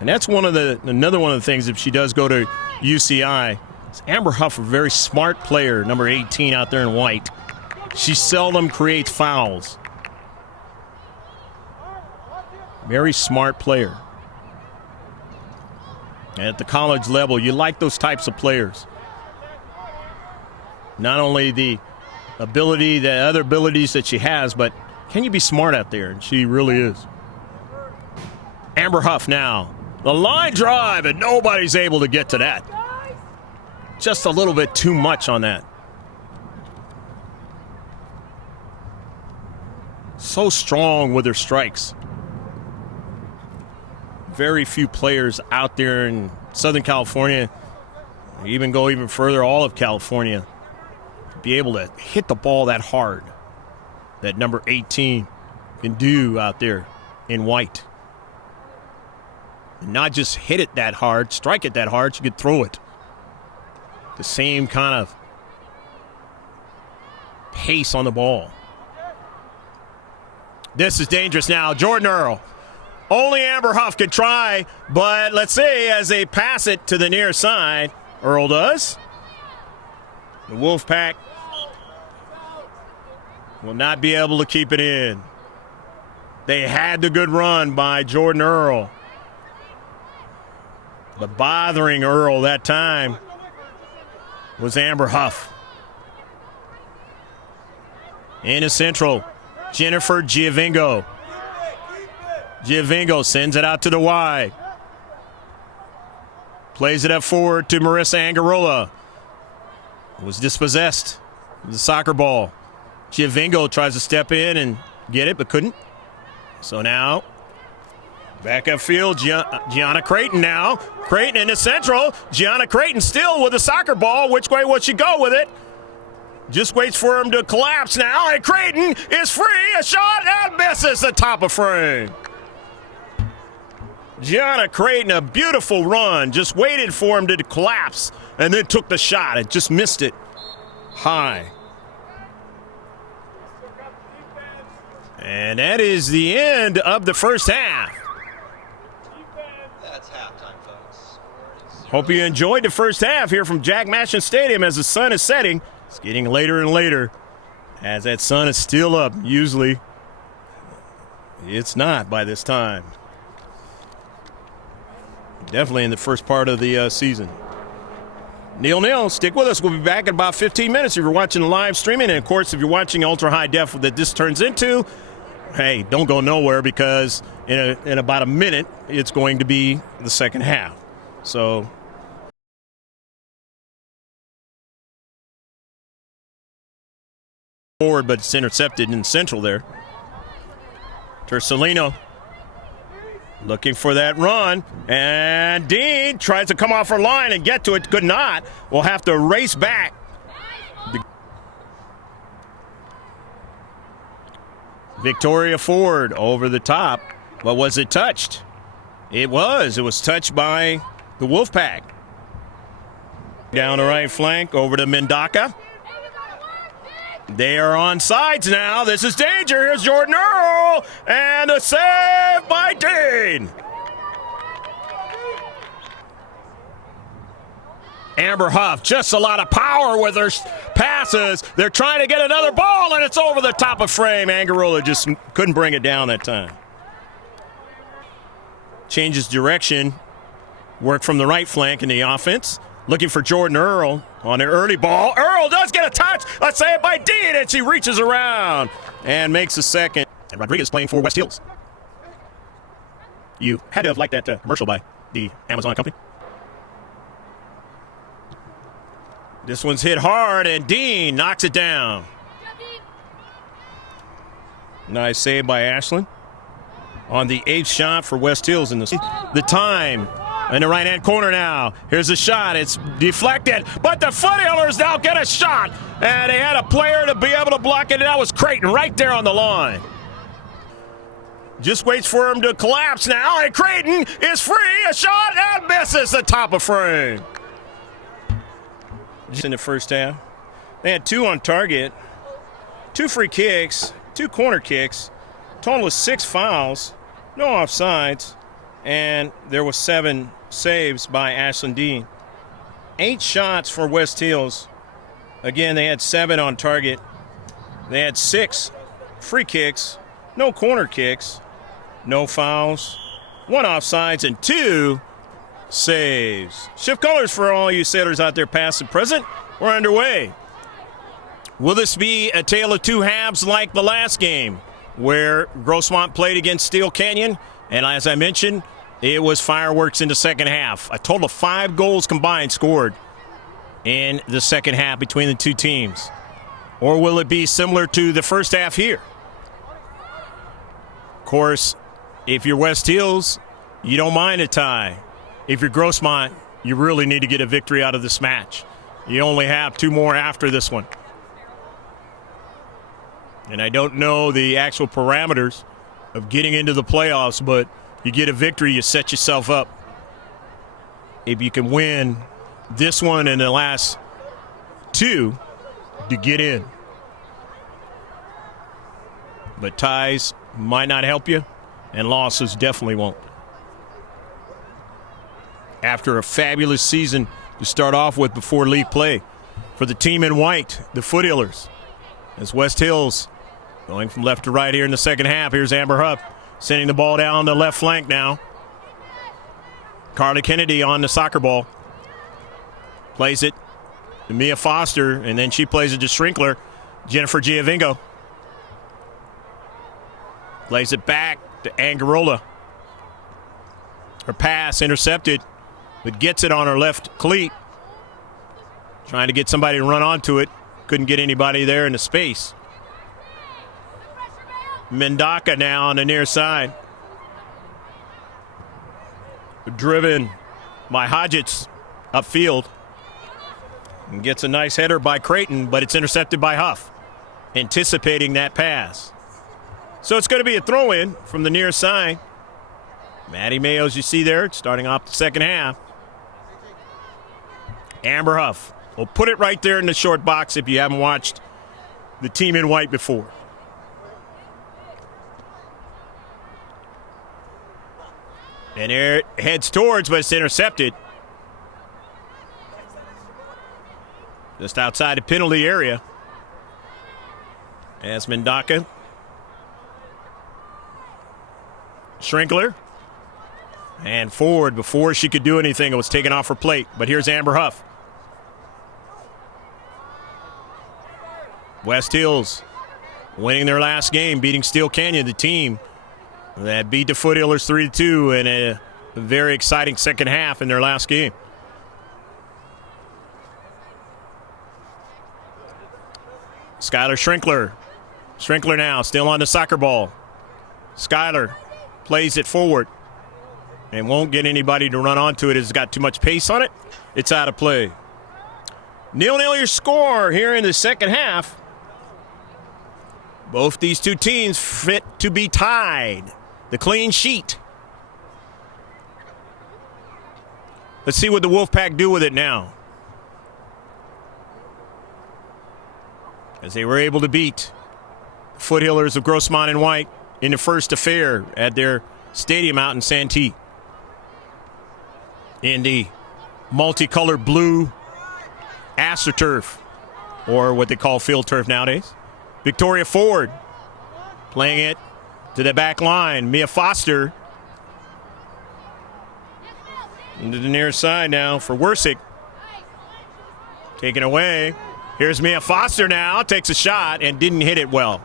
And that's another one of the things if she does go to UCI. Amber Huff, a very smart player, number 18 out there in white. She seldom creates fouls. Very smart player. And at the college level, you like those types of players. Not only the ability, the other abilities that she has, but can you be smart out there? And she really is. Amber Huff now. The line drive, and nobody's able to get to that. Just a little bit too much on that. So strong with her strikes. Very few players out there in Southern California, even go even further, all of California, be able to hit the ball that hard that number 18 can do out there in white. And not just hit it that hard, strike it that hard, she could throw it. The same kind of pace on the ball. This is dangerous now. Jordan Earl. Only Amber Huff can try, but let's see as they pass it to the near side. Earl does. The Wolfpack will not be able to keep it in. They had the good run by Jordan Earl. But bothering Earl that time was Amber Huff. In the central, Jennifer Giovingo. Giovingo sends it out to the wide. Plays it up forward to Marissa Angarola. Was dispossessed of the soccer ball. Giovingo tries to step in and get it, but couldn't. So now, back upfield, Gianna Creighton now. Creighton in the central. Gianna Creighton still with the soccer ball. Which way will she go with it? Just waits for him to collapse now, and Creighton is free. A shot and misses the top of frame. Gianna Creighton, a beautiful run. Just waited for him to collapse and then took the shot and just missed it high. And that is the end of the first half. That's halftime, folks. Hope you enjoyed the first half here from Jack Mashin Stadium as the sun is setting. It's getting later and later as that sun is still up. Usually it's not by this time. Definitely in the first part of the season. 0-0. Stick with us. We'll be back in about 15 minutes if you're watching the live streaming. And, of course, if you're watching ultra high def that this turns into, hey, don't go nowhere because in about a minute it's going to be the second half. So forward, but it's intercepted in central there. Tersolino looking for that run, and Dean tries to come off her line and get to it. Could not. We'll have to race back. Victoria Ford over the top. But was it touched? It was. It was touched by the Wolfpack. Down the right flank over to Mendaka. They are on sides now. This is danger. Here's Jordan Earl. And a save by Dean. Amber Huff, just a lot of power with her passes. They're trying to get another ball, and it's over the top of frame. Angarola just couldn't bring it down that time. Changes direction. Work from the right flank in the offense. Looking for Jordan Earl on an early ball. Earl does get a touch. Let's say it by Dean, and she reaches around and makes a second. And Rodriguez playing for West Hills. You had to have liked that commercial by the Amazon company. This one's hit hard, and Dean knocks it down. Nice save by Ashlyn. On the 8th shot for West Hills in the time. In the right-hand corner now. Here's a shot. It's deflected, but the Foothillers now get a shot. And they had a player to be able to block it, and that was Creighton right there on the line. Just waits for him to collapse now, and Creighton is free. A shot and misses the top of frame. Just in the first half. They had 2 on target, 2 free kicks, 2 corner kicks, total of 6 fouls, no offsides, and there was 7 saves by Ashlyn Dean. 8 shots for West Hills. Again, they had 7 on target. They had 6 free kicks, no corner kicks, no fouls, 1 offsides, and 2 saves. Shift colors for all you sailors out there, past and present. We're underway. Will this be a tale of 2 halves like the last game where Grossmont played against Steel Canyon? And as I mentioned, it was fireworks in the second half. A total of 5 goals combined scored in the second half between the 2 teams. Or will it be similar to the first half here? Of course, if you're West Hills, you don't mind a tie. If you're Grossmont, you really need to get a victory out of this match. You only have 2 more after this one. And I don't know the actual parameters of getting into the playoffs, but you get a victory, you set yourself up. If you can win this one and the last 2 to get in. But ties might not help you, and losses definitely won't. After a fabulous season to start off with before league play for the team in white, the Foothillers, as West Hills going from left to right here in the second half. Here's Amber Huff sending the ball down the left flank now. Carly Kennedy on the soccer ball. Plays it to Mia Foster, and then she plays it to Shrinkler. Jennifer Giovingo. Plays it back to Angarola. Her pass intercepted, but gets it on her left cleat. Trying to get somebody to run onto it. Couldn't get anybody there in the space. Mendaka now on the near side. Driven by Hodgetts upfield. And gets a nice header by Creighton, but it's intercepted by Huff, anticipating that pass. So it's going to be a throw-in from the near side. Maddie Mayo, as you see there, starting off the second half. Amber Huff will put it right there in the short box if you haven't watched the team in white before. And there it heads towards, but it's intercepted. Just outside the penalty area. As Mendaka. Shrinkler. And forward before she could do anything, it was taken off her plate. But here's Amber Huff. West Hills winning their last game, beating Steel Canyon, the team that beat the Foothillers 3-2 in a very exciting second half in their last game. Skylar Schrinkler. Schrinkler now still on the soccer ball. Skylar plays it forward and won't get anybody to run onto it. It's got too much pace on it. It's out of play. 0-0 your score here in the second half. Both these two teams fit to be tied. The clean sheet. Let's see what the Wolfpack do with it now, as they were able to beat Foothillers of Grossmont and White in the first affair at their stadium out in Santee. In the multicolored blue AstroTurf, or what they call field turf nowadays. Victoria Ford playing it to the back line. Mia Foster into the near side now for Wersick. Taken away. Here's Mia Foster now. Takes a shot and didn't hit it well.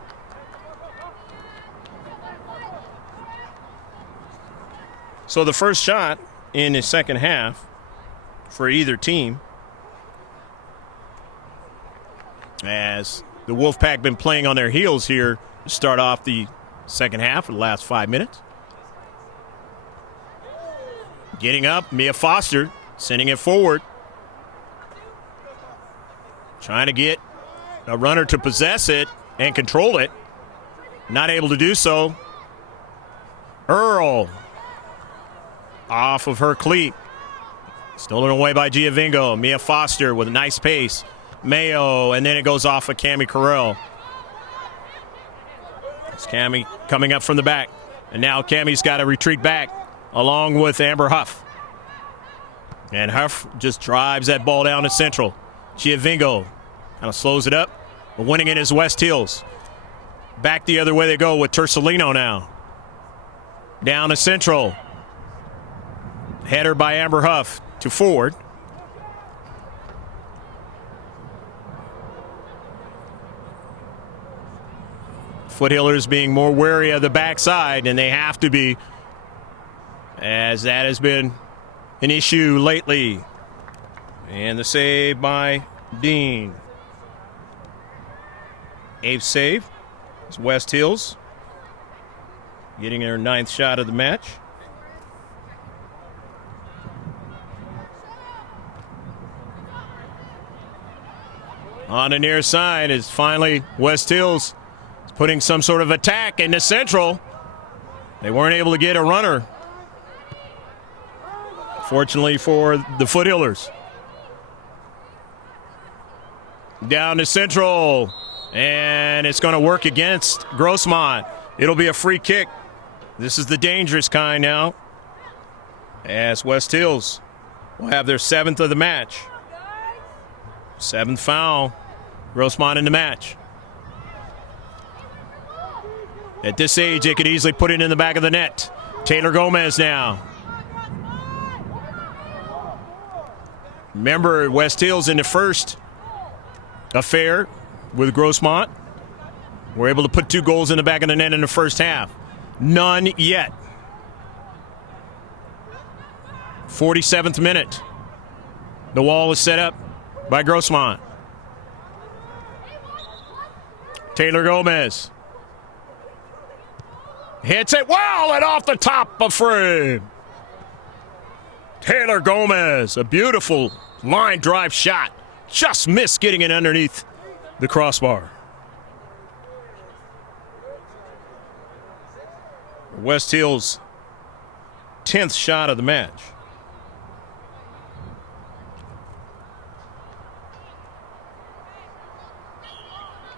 So the first shot in the second half for either team, as the Wolfpack been playing on their heels here to start off the second half for the last 5 minutes. Getting up, Mia Foster sending it forward. Trying to get a runner to possess it and control it. Not able to do so. Earl off of her cleat. Stolen away by Giovingo. Mia Foster with a nice pace. Mayo, and then it goes off of Cammie Carell. It's Cammie coming up from the back. And now Cammie's got to retreat back along with Amber Huff. And Huff just drives that ball down to central. Giovingo kind of slows it up. But winning it is West Hills. Back the other way they go with Tersolino now. Down to central. Header by Amber Huff to Ford. Foothillers being more wary of the backside, and they have to be, as that has been an issue lately. And the save by Dean. Eighth save. It's West Hills getting their 9th shot of the match. On the near side is finally West Hills putting some sort of attack into central. They weren't able to get a runner, fortunately for the Foothillers. Down to central, and it's going to work against Grossmont. It'll be a free kick. This is the dangerous kind now, as West Hills will have their 7th of the match. 7th foul. Grossmont in the match. At this age, they could easily put it in the back of the net. Taylor Gomez now. Remember, West Hills in the first affair with Grossmont were able to put 2 goals in the back of the net in the first half. None yet. 47th minute. The wall is set up by Grossmont. Taylor Gomez hits it well and off the top of frame. Taylor Gomez, a beautiful line drive shot. Just missed getting it underneath the crossbar. West Hills' 10th shot of the match.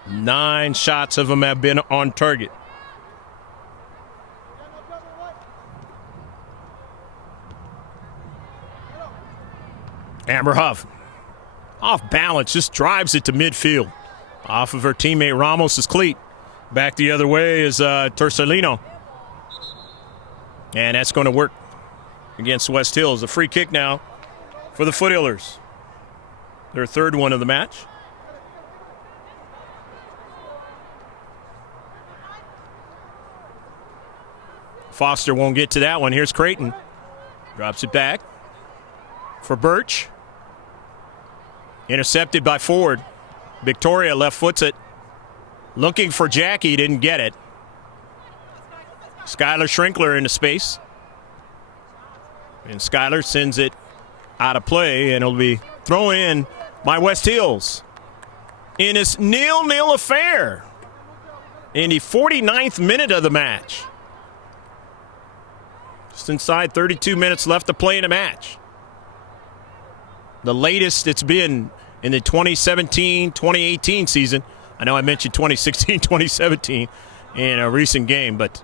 Nine shots of them have been on target. Amber Huff, off balance, just drives it to midfield. Off of her teammate Ramos' cleat. Back the other way is Tersolino. And that's going to work against West Hills. A free kick now for the Foothillers. Their 3rd one of the match. Foster won't get to that one. Here's Creighton. Drops it back for Birch. Intercepted by Ford. Victoria left foots it. Looking for Jackie, didn't get it. Skylar Schrinkler into space. And Skylar sends it out of play, and it'll be thrown in by West Hills in this 0-0 affair in the 49th minute of the match. Just inside 32 minutes left to play in the match. The latest it's been in the 2017-2018 season. I know I mentioned 2016-2017 in a recent game, but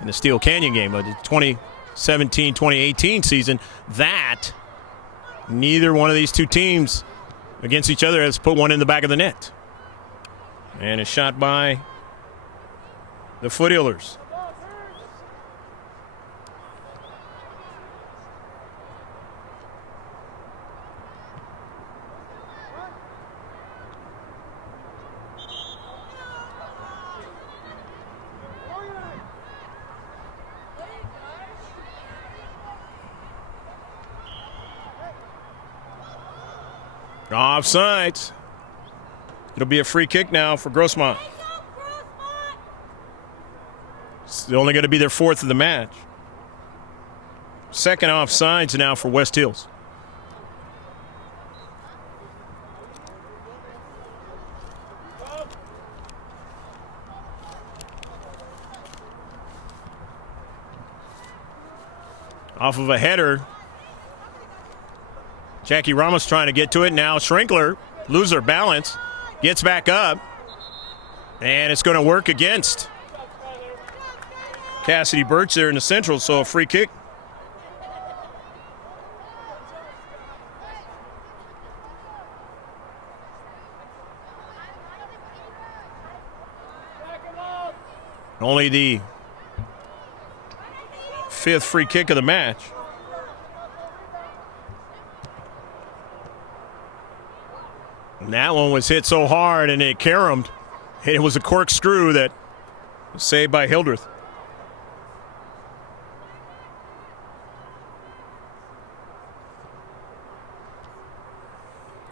in the Steel Canyon game, but the 2017-2018 season, that neither one of these two teams against each other has put one in the back of the net. And a shot by the Foothillers. Offsides. It'll be a free kick now for Grossmont. It's only going to be their fourth of the match. Second offsides now for West Hills. Off of a header. Jackie Ramos trying to get to it. Now Schrinkler loses her balance. Gets back up. And it's going to work against Cassidy Birch there in the central, so a free kick. Only the fifth free kick of the match. And that one was hit so hard and it caromed. It was a corkscrew that was saved by Hildreth.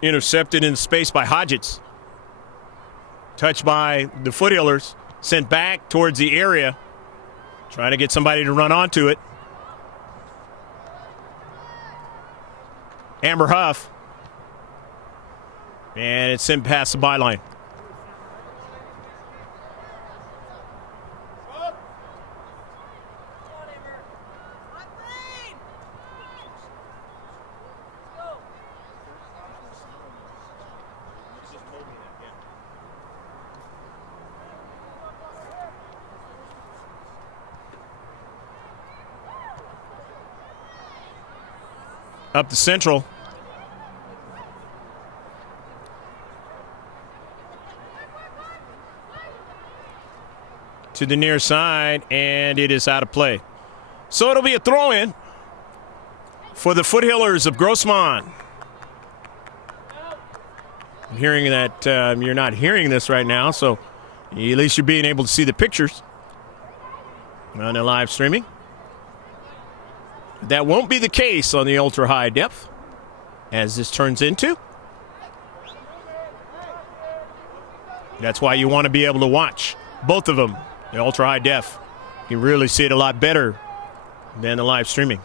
Intercepted in space by Hodgetts. Touched by the Foothillers. Sent back towards the area. Trying to get somebody to run onto it. Amber Huff. And it's sent past the byline. Up the central. To the near side, and it is out of play. So it'll be a throw-in for the Foothillers of Grossmont. I'm hearing that you're not hearing this right now, so at least you're being able to see the pictures on the live streaming. That won't be the case on the ultra-high depth, as this turns into. That's why you want to be able to watch both of them. The ultra-high def. You can really see it a lot better than the live streaming.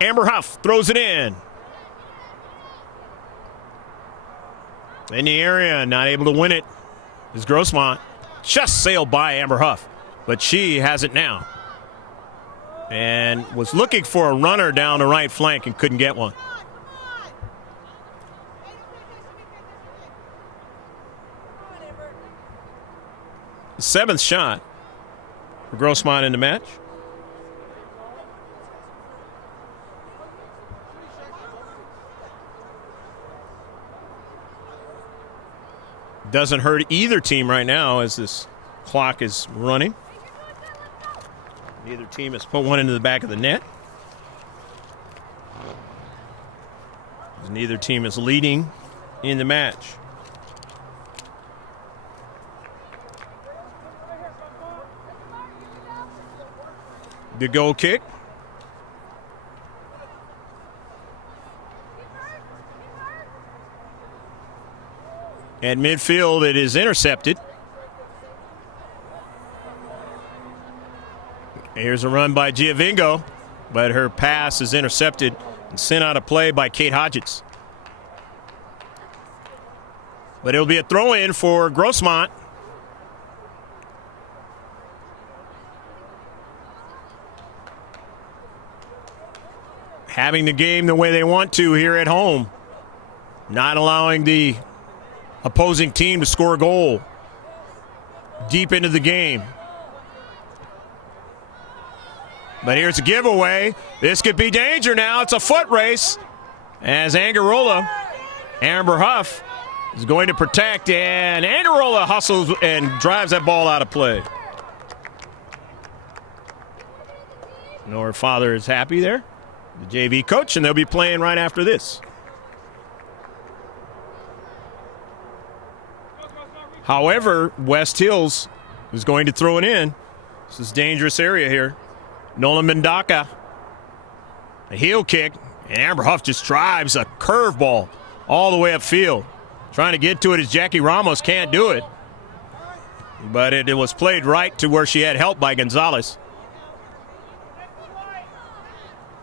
Amber Huff throws it in. In the area, not able to win it is Grossmont. Just sailed by Amber Huff, but she has it now. And was looking for a runner down the right flank and couldn't get one. Seventh shot for Grossmont in the match. Doesn't hurt either team right now as this clock is running. Neither team has put one into the back of the net. Neither team is leading in the match. The goal kick. At midfield, it is intercepted. Here's a run by Giovingo, but her pass is intercepted and sent out of play by Kate Hodges. But it'll be a throw-in for Grossmont. Having the game the way they want to here at home. Not allowing the opposing team to score a goal deep into the game. But here's a giveaway. This could be danger now. It's a foot race as Angarola, Amber Huff, is going to protect, and Angarola hustles and drives that ball out of play. Her father is happy there, the JV coach, and they'll be playing right after this. However, West Hills is going to throw it in. This is a dangerous area here. Nolan Mendaka, a heel kick, and Amber Huff just drives a curveball all the way upfield. Trying to get to it as Jackie Ramos can't do it. But it was played right to where she had help by Gonzalez.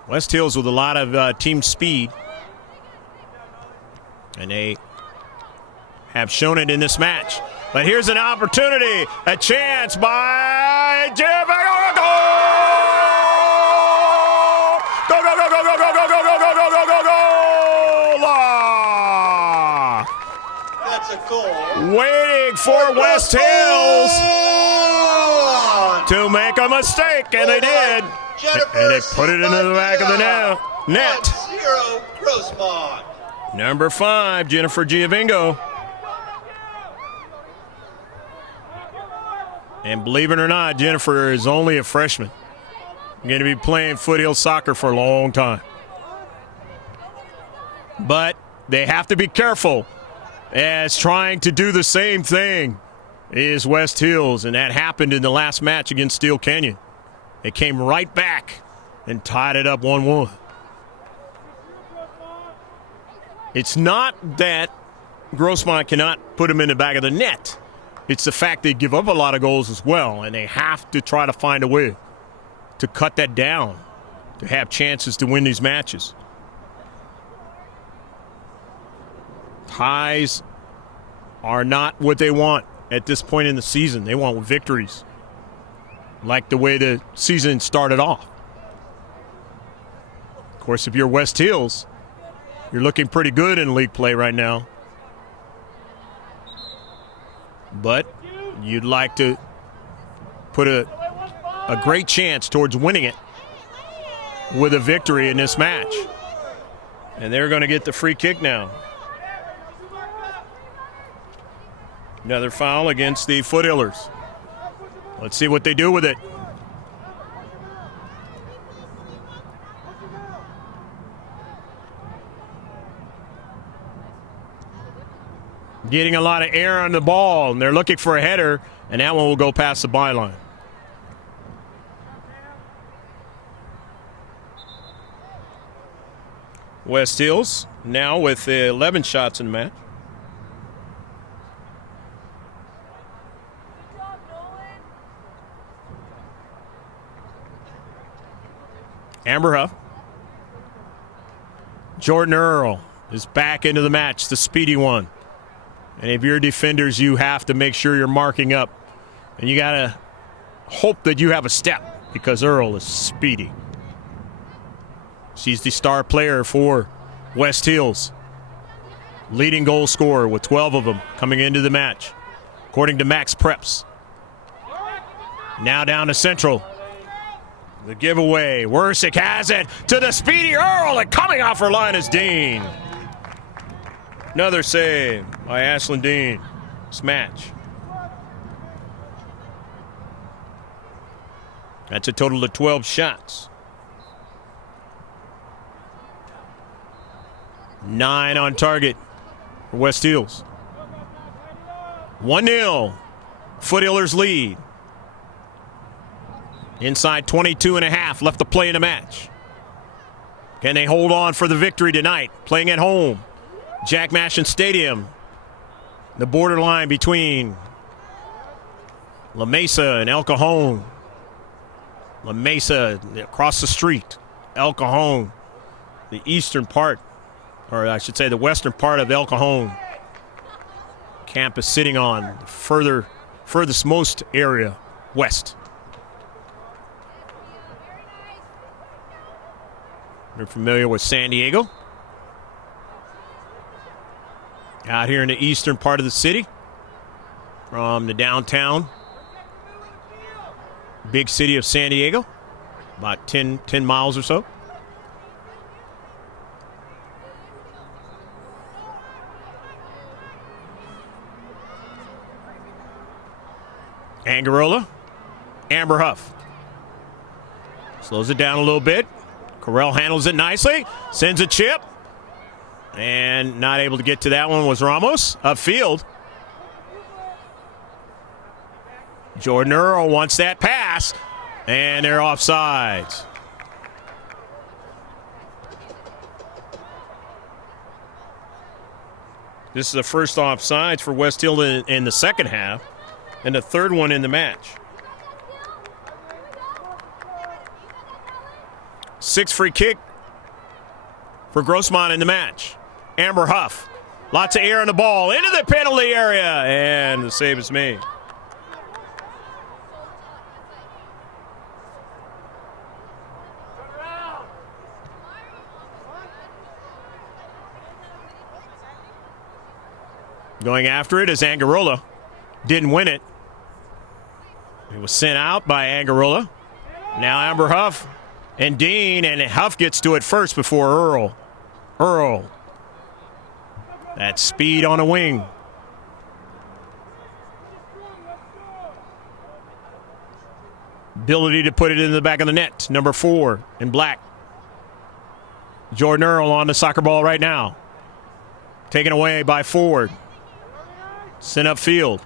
West Hills with a lot of team speed. And they have shown it in this match. But here's an opportunity, a chance by Giovingo. Go, go, go, go, go, go, go, go, go, go, go, go, go, go. That's a goal. Waiting for West Hills to make a mistake, and they did. And they put it into the back of the net. 1-0 Grossmont. Number 5, Jennifer Giovingo. And believe it or not, Jennifer is only a freshman. Going to be playing foothill soccer for a long time. But they have to be careful, as trying to do the same thing is West Hills, and that happened in the last match against Steel Canyon. They came right back and tied it up 1-1. It's not that Grossmont cannot put them in the back of the net. It's the fact they give up a lot of goals as well, and they have to try to find a way to cut that down, to have chances to win these matches. Ties are not what they want at this point in the season. They want victories, like the way the season started off. Of course, if you're West Hills, you're looking pretty good in league play right now. But you'd like to put a great chance towards winning it with a victory in this match. And they're going to get the free kick now. Another foul against the Foothillers. Let's see what they do with it. Getting a lot of air on the ball, and they're looking for a header, and that one will go past the byline. West Hills now with 11 shots in the match. Amber Huff. Jordan Earl is back into the match, the speedy one. And if you're defenders, you have to make sure you're marking up. And you got to hope that you have a step, because Earl is speedy. She's the star player for West Hills. Leading goal scorer with 12 of them coming into the match, according to Max Preps. Now down to Central. The giveaway. Wersick has it to the speedy Earl, and coming off her line is Dean. Another save by Ashlyn Dean. Smash. That's a total of 12 shots. 9 on target for West Hills. 1-0. Foothillers lead. Inside 22 and a half left to play in the match. Can they hold on for the victory tonight? Playing at home. Jack Mashin Stadium. The borderline between La Mesa and El Cajon. La Mesa across the street. El Cajon, the eastern part, or I should say the western part of El Cajon. Campus sitting on the furthest most area west. You're familiar with San Diego. Out here in the eastern part of the city, from the downtown big city of San Diego, about 10 miles or so. Angarola, Amber Huff. Slows it down a little bit. Correll handles it nicely, sends a chip, and not able to get to that one was Ramos. Upfield. Jordan Earl wants that pass, and they're offsides. This is the first offsides for West Hill in the second half, and the third one in the match. 6 free kick for Grossmont in the match. Amber Huff, lots of air on the ball, into the penalty area, and the save is made. Going after it is Angarola. Didn't win it. It was sent out by Angarola. Now Amber Huff and Dean, and Huff gets to it first before Earl. Earl. That speed on a wing. Ability to put it in the back of the net. Number 4 in black. Jordan Earl on the soccer ball right now. Taken away by Ford. Sent upfield.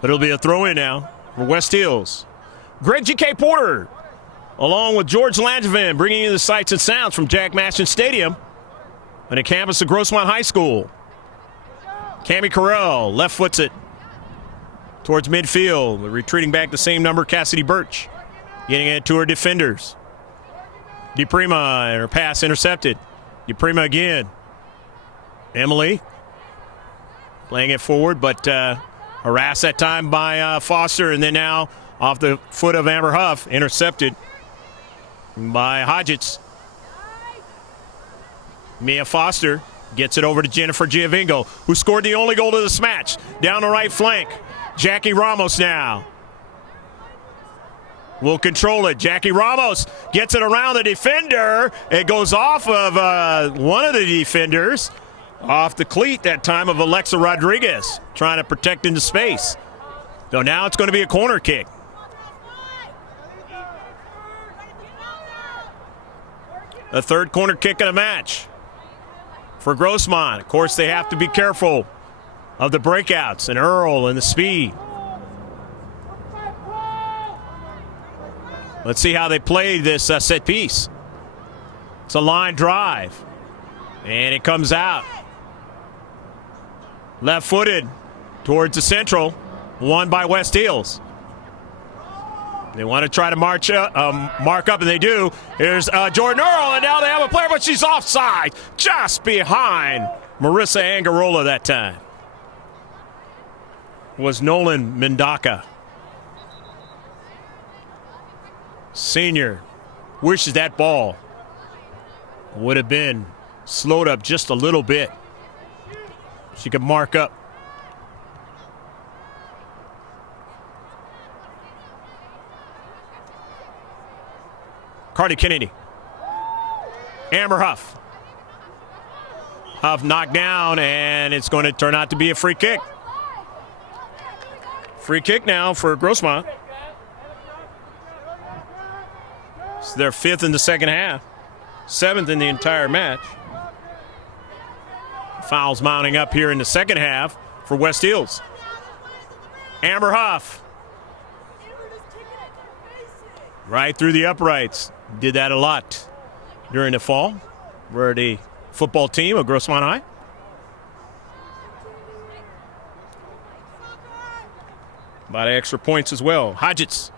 But it'll be a throw-in now for West Hills. Greg G.K. Porter, along with George Langevin, bringing you the sights and sounds from Jack Mashin Stadium on the campus of Grossmont High School. Cammie Correll left foots it towards midfield. Retreating back the same number, Cassidy Birch. Getting it to her defenders. DePrima, and her pass intercepted. DePrima again. Emily playing it forward, but harassed that time by Foster, and then now off the foot of Amber Huff, intercepted by Hodgetts. Mia Foster gets it over to Jennifer Giovingo, who scored the only goal of this match. Down the right flank, Jackie Ramos now will control it. Jackie Ramos gets it around the defender. It goes off of one of the defenders. Off the cleat that time of Alexa Rodriguez, trying to protect into space. So now it's going to be a corner kick. The third corner kick of the match for Grossmont. Of course, they have to be careful of the breakouts and Earl and the speed. Let's see how they play this set piece. It's a line drive, and it comes out. Left-footed towards the central, won by West Hills. They want to try to mark up, and they do. Here's Jordan Earl, and now they have a player, but she's offside, just behind Marissa Angarola that time. Was Nolan Mendaka. Senior wishes that ball would have been slowed up just a little bit. She could mark up. Cardi Kennedy. Amber Huff. Huff knocked down, and it's going to turn out to be a free kick. Free kick now for Grossmont. It's their 5th in the second half, 7th in the entire match. Fouls mounting up here in the second half for West Hills. Amber Huff. Right through the uprights. Did that a lot during the fall. We're the football team of Grossmont High. A lot of extra points as well. Hodgetts.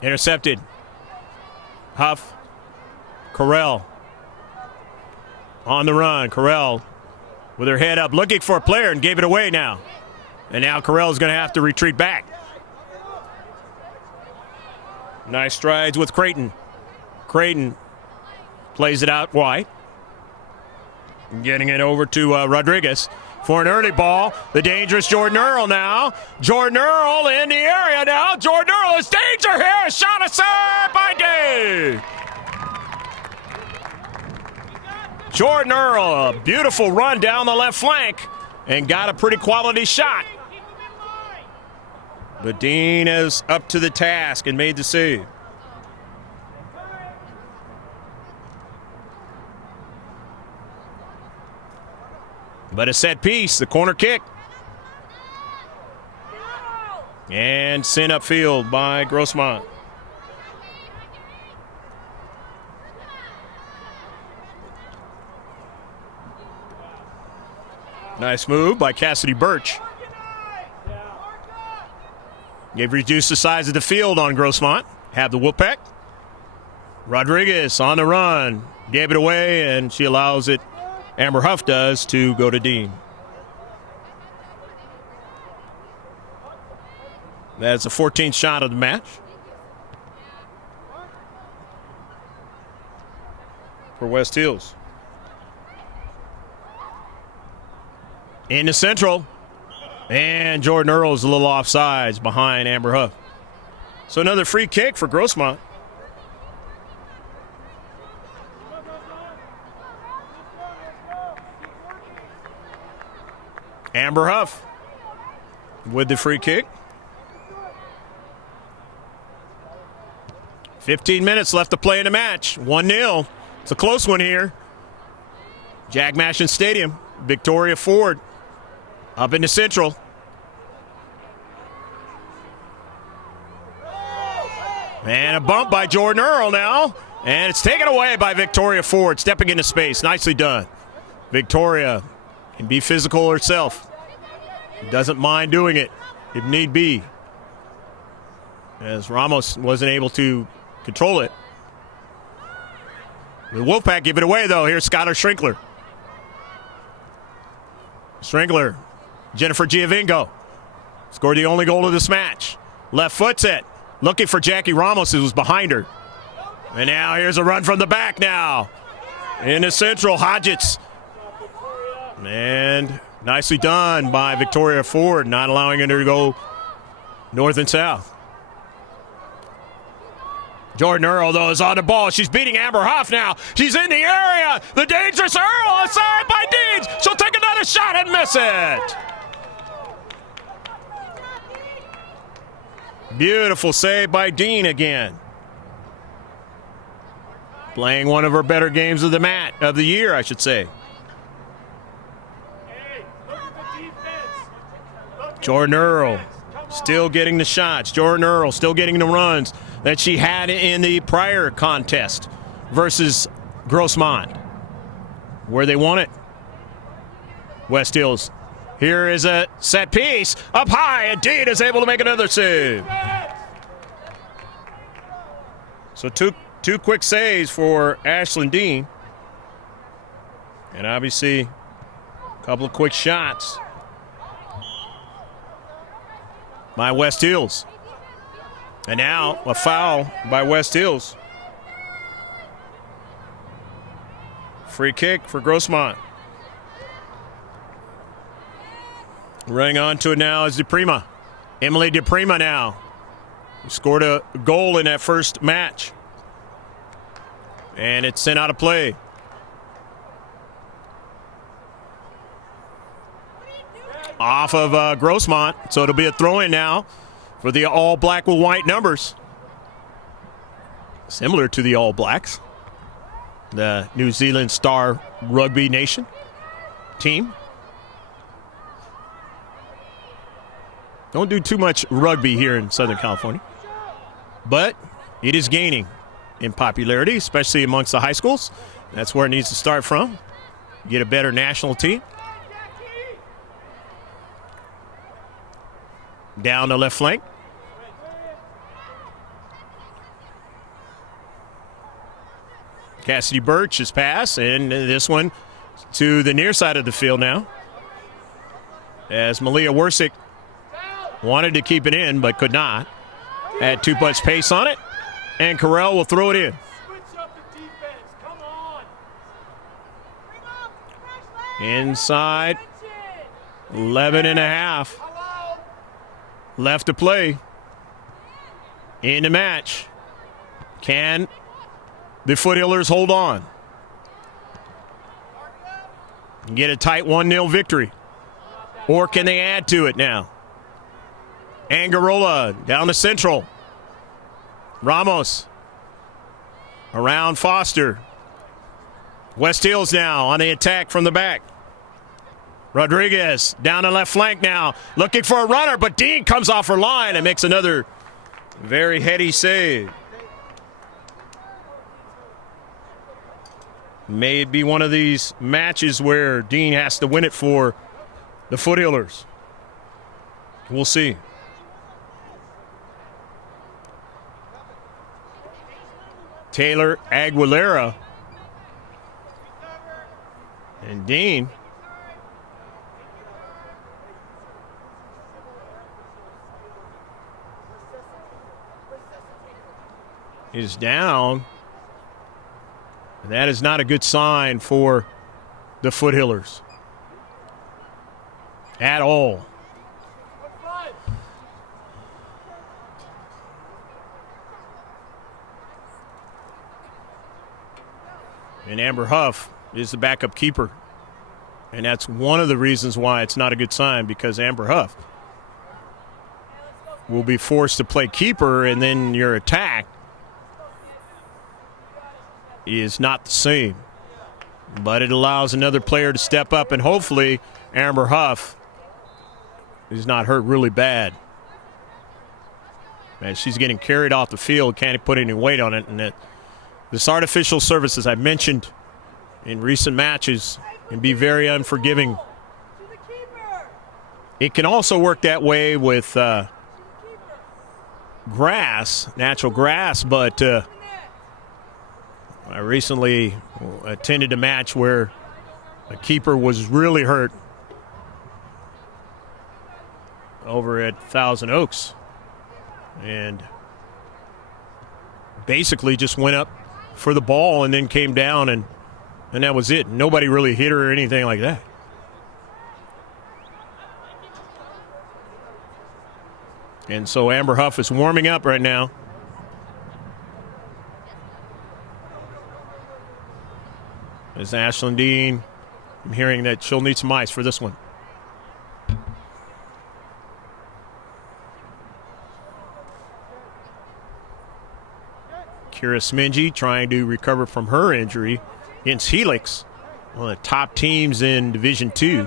Intercepted. Huff. Correll. On the run. Correll with her head up looking for a player and gave it away now. And now Correll is going to have to retreat back. Nice strides with Creighton. Creighton plays it out wide. Getting it over to Rodriguez for an early ball. The dangerous Jordan Earl now. Jordan Earl in the area now. Jordan Earl is danger here. Shot aside by Dave. Jordan Earl, a beautiful run down the left flank and got a pretty quality shot. But Dean is up to the task and made the save. But a set piece, the corner kick. And sent upfield by Grossmont. Nice move by Cassidy Birch. They've reduced the size of the field on Grossmont. Have the Wolfpack. Rodriguez on the run. Gave it away, and she allows it. Amber Huff does to go to Dean. That's the 14th shot of the match for West Hills. In the central. And Jordan Earl is a little offsides behind Amber Huff. So another free kick for Grossmont. Amber Huff with the free kick. 15 minutes left to play in the match. 1-0. It's a close one here. Jack Mashin Stadium. Victoria Ford up in the central. And a bump by Jordan Earl now. And it's taken away by Victoria Ford, stepping into space. Nicely done. Victoria can be physical herself. Doesn't mind doing it if need be. As Ramos wasn't able to control it. The Wolfpack give it away, though. Here's Skylar Schrinkler. Schrinkler, Jennifer Giovingo, scored the only goal of this match. Left foot's it. Looking for Jackie Ramos, who was behind her. And now here's a run from the back now. In the central, Hodgetts. And nicely done by Victoria Ford, not allowing her to go north and south. Jordan Earl, though, is on the ball. She's beating Amber Huff now. She's in the area. The dangerous Earl aside by Deeds. She'll take another shot and miss it. Beautiful save by Dean again. Playing one of her better games of the year, I should say. Jordan Earl still getting the shots. Jordan Earl still getting the runs that she had in the prior contest versus Grossmont, where they won it. West Hills. Here is a set piece up high, and Dean is able to make another save. So two quick saves for Ashlyn Dean, and obviously a couple of quick shots by West Hills. And now a foul by West Hills. Free kick for Grossmont. Running on to it now is DePrima. Emily DePrima now. Scored a goal in that first match. And it's sent out of play. Off of Grossmont. So it'll be a throw-in now for the all black with white numbers. Similar to the All Blacks, the New Zealand Star Rugby Nation team. Don't do too much rugby here in Southern California. But it is gaining in popularity, especially amongst the high schools. That's where it needs to start from. Get a better national team. Down the left flank. Cassidy Birch's pass, and this one to the near side of the field now. As Malia Wersick wanted to keep it in, but could not. Had too much pace on it, and Carell will throw it in. Inside, 11 and a half left to play in the match. Can the Foothillers hold on? Get a tight 1-0 victory. Or can they add to it now? Angarola down to Central. Ramos around Foster. West Hills now on the attack from the back. Rodriguez down the left flank now. Looking for a runner, but Dean comes off her line and makes another very heady save. May it be one of these matches where Dean has to win it for the Foothillers. We'll see. Taylor Aguilera and Dean. Is down. That is not a good sign for the Foothillers at all. And Amber Huff is the backup keeper. And that's one of the reasons why it's not a good sign, because Amber Huff will be forced to play keeper, and then your attack is not the same. But it allows another player to step up, and hopefully Amber Huff is not hurt really bad. Man, she's getting carried off the field, can't put any weight on it, and this artificial surface, as I mentioned in recent matches, can be very unforgiving. It can also work that way with grass, natural grass, but I recently attended a match where a keeper was really hurt over at Thousand Oaks and basically just went up for the ball and then came down, and that was it. Nobody really hit her or anything like that. And so Amber Huff is warming up right now. As Ashlyn Dean, I'm hearing that she'll need some ice for this one. Kira Smingy trying to recover from her injury against Helix, one of the top teams in Division II.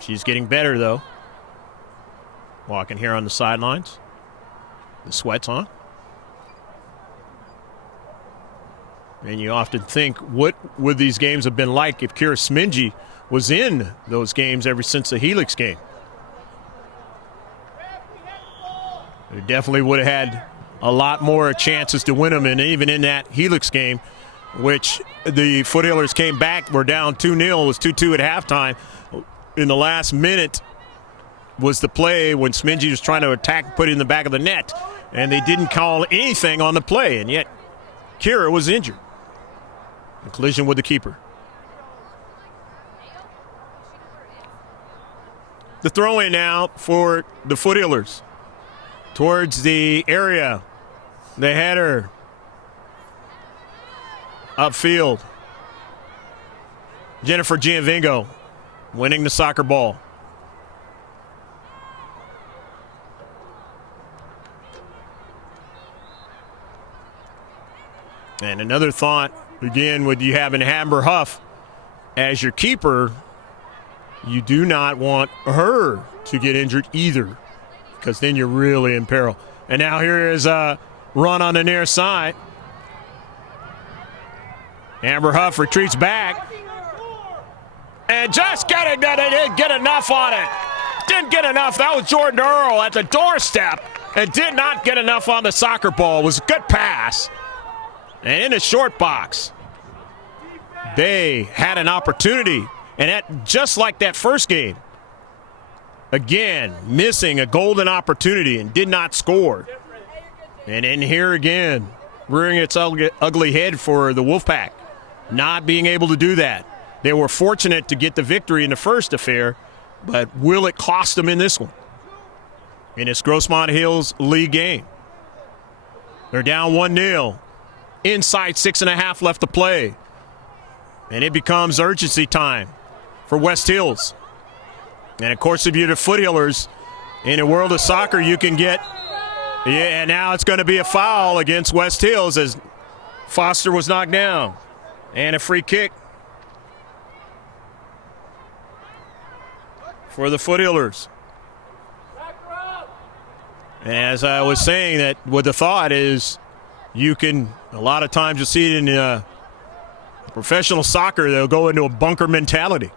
She's getting better, though. Walking here on the sidelines. The sweat's on. And you often think, what would these games have been like if Kira Smingy was in those games ever since the Helix game? They definitely would have had a lot more chances to win them, and even in that Helix game, which the Foothillers came back, were down 2-0, it was 2-2 at halftime. In the last minute was the play when Smingy was trying to attack, put it in the back of the net, and they didn't call anything on the play, and yet Kira was injured. A collision with the keeper. The throw-in now for the Foothillers towards the area. The header upfield. Jennifer Gianvingo winning the soccer ball. And another thought, again, with you having Amber Huff as your keeper, You do not want her to get injured either, because then you're really in peril. And now here is a run on the near side. Amber Huff retreats back. And just getting that, they didn't get enough on it. Didn't get enough. That was Jordan Earl at the doorstep and did not get enough on the soccer ball. It was a good pass. And in the short box, they had an opportunity. And that, just like that first game, again, missing a golden opportunity and did not score. And in here again, rearing its ugly head for the Wolfpack, not being able to do that. They were fortunate to get the victory in the first affair, but will it cost them in this one? In this Grossmont Hills League game. They're down 1-0. Inside 6.5 left to play. And it becomes urgency time for West Hills. And of course, if you're the Foothillers, in the world of soccer, you can get, and now it's going to be a foul against West Hills as Foster was knocked down. And a free kick for the Foothillers. And as I was saying, that what the thought is, you can, a lot of times you'll see it in professional soccer, they'll go into a bunker mentality.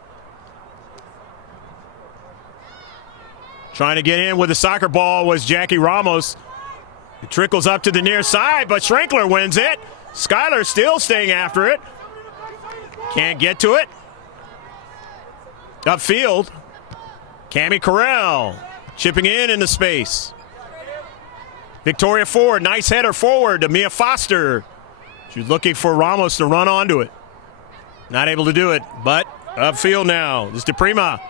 Trying to get in with the soccer ball was Jackie Ramos. It trickles up to the near side, but Schrinkler wins it. Skyler still staying after it. Can't get to it. Upfield. Cammie Corral chipping in into space. Victoria Ford, nice header forward to Mia Foster. She's looking for Ramos to run onto it. Not able to do it, but upfield now. This is DePrima.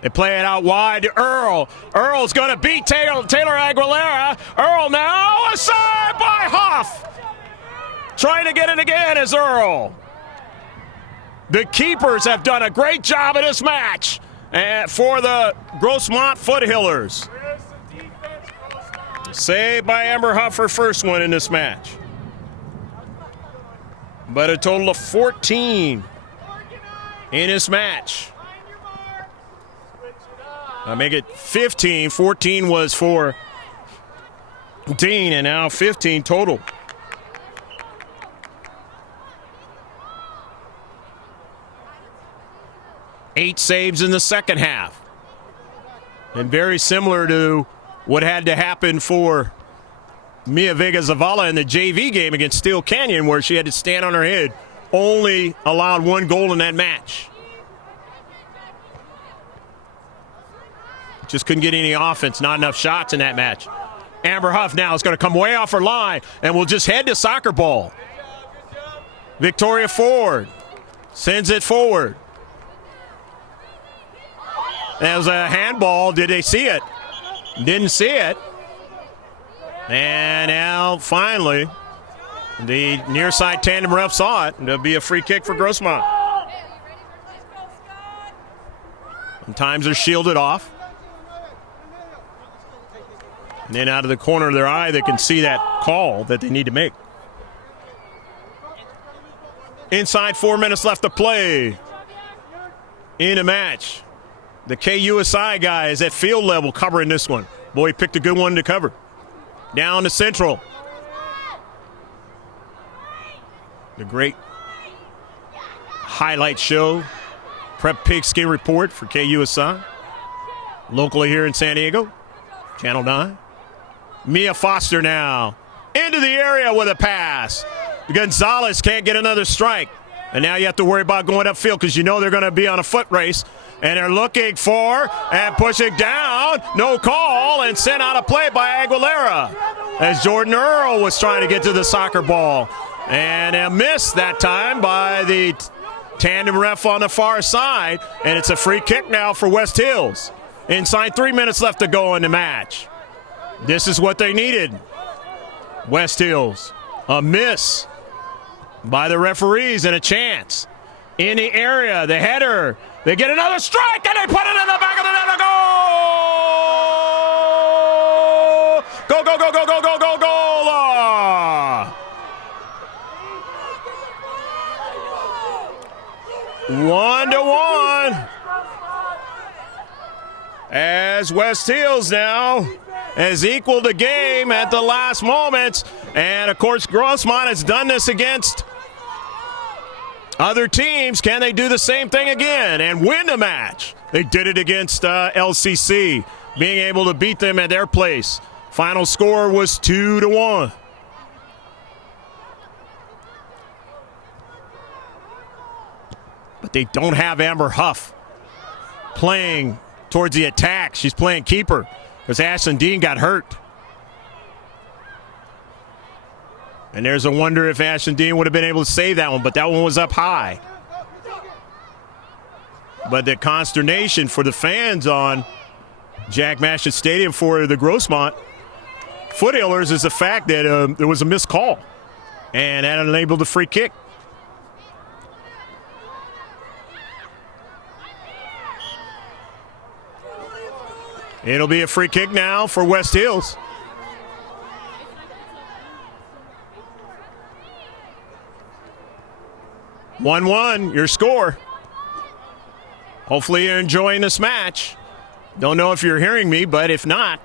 They play it out wide to Earl. Earl's going to beat Taylor Aguilera. Earl now aside by Huff. Trying to get it again is Earl. The keepers have done a great job in this match for the Grossmont Foothillers. Saved by Amber Huff, her first one in this match. But a total of 14 in this match. I make it 15. 14 was for Dean, and now 15 total. Eight saves in the second half. And very similar to what had to happen for Mia Vega Zavala in the JV game against Steel Canyon, where she had to stand on her head. Only allowed one goal in that match. Just couldn't get any offense, not enough shots in that match. Amber Huff now is going to come way off her line, and will just head to soccer ball. Victoria Ford sends it forward. That was a handball. Did they see it? Didn't see it. And now, finally, the near side tandem ref saw it. It'll be a free kick for Grossmont. Sometimes they're shielded off. And then out of the corner of their eye, they can see that call that they need to make. Inside 4 minutes left to play in a match. The KUSI guys at field level covering this one. Boy, he picked a good one to cover. Down to Central. The great highlight show, Prep Pigskin Report for KUSI. Locally here in San Diego, Channel 9. Mia Foster now into the area with a pass. Gonzalez can't get another strike. And now you have to worry about going upfield because you know they're going to be on a foot race. And they're looking for and pushing down. No call and sent out of play by Aguilera as Jordan Earl was trying to get to the soccer ball. And a miss that time by the tandem ref on the far side. And it's a free kick now for West Hills. Inside 3 minutes left to go in the match. This is what they needed. West Hills, a miss by the referees and a chance. In the area, the header. They get another strike and they put it in the back of the net. A goal! Go, go, go, go, go, go, go, goal! 1-1. as West Hills now has equaled the game at the last moments. And, of course, Grossmont has done this against other teams. Can they do the same thing again and win the match? They did it against LCC, being able to beat them at their place. Final score was 2-1. But they don't have Amber Huff playing towards the attack. She's playing keeper because Ashlyn Dean got hurt. And there's a wonder if Ashlyn Dean would have been able to save that one, but that one was up high. But the consternation for the fans on Jack Mashett Stadium for the Grossmont Foothillers is the fact that there was a missed call, and that enabled the free kick. It'll be a free kick now for West Hills. (1-1) your score. Hopefully you're enjoying this match. Don't know if you're hearing me, but if not,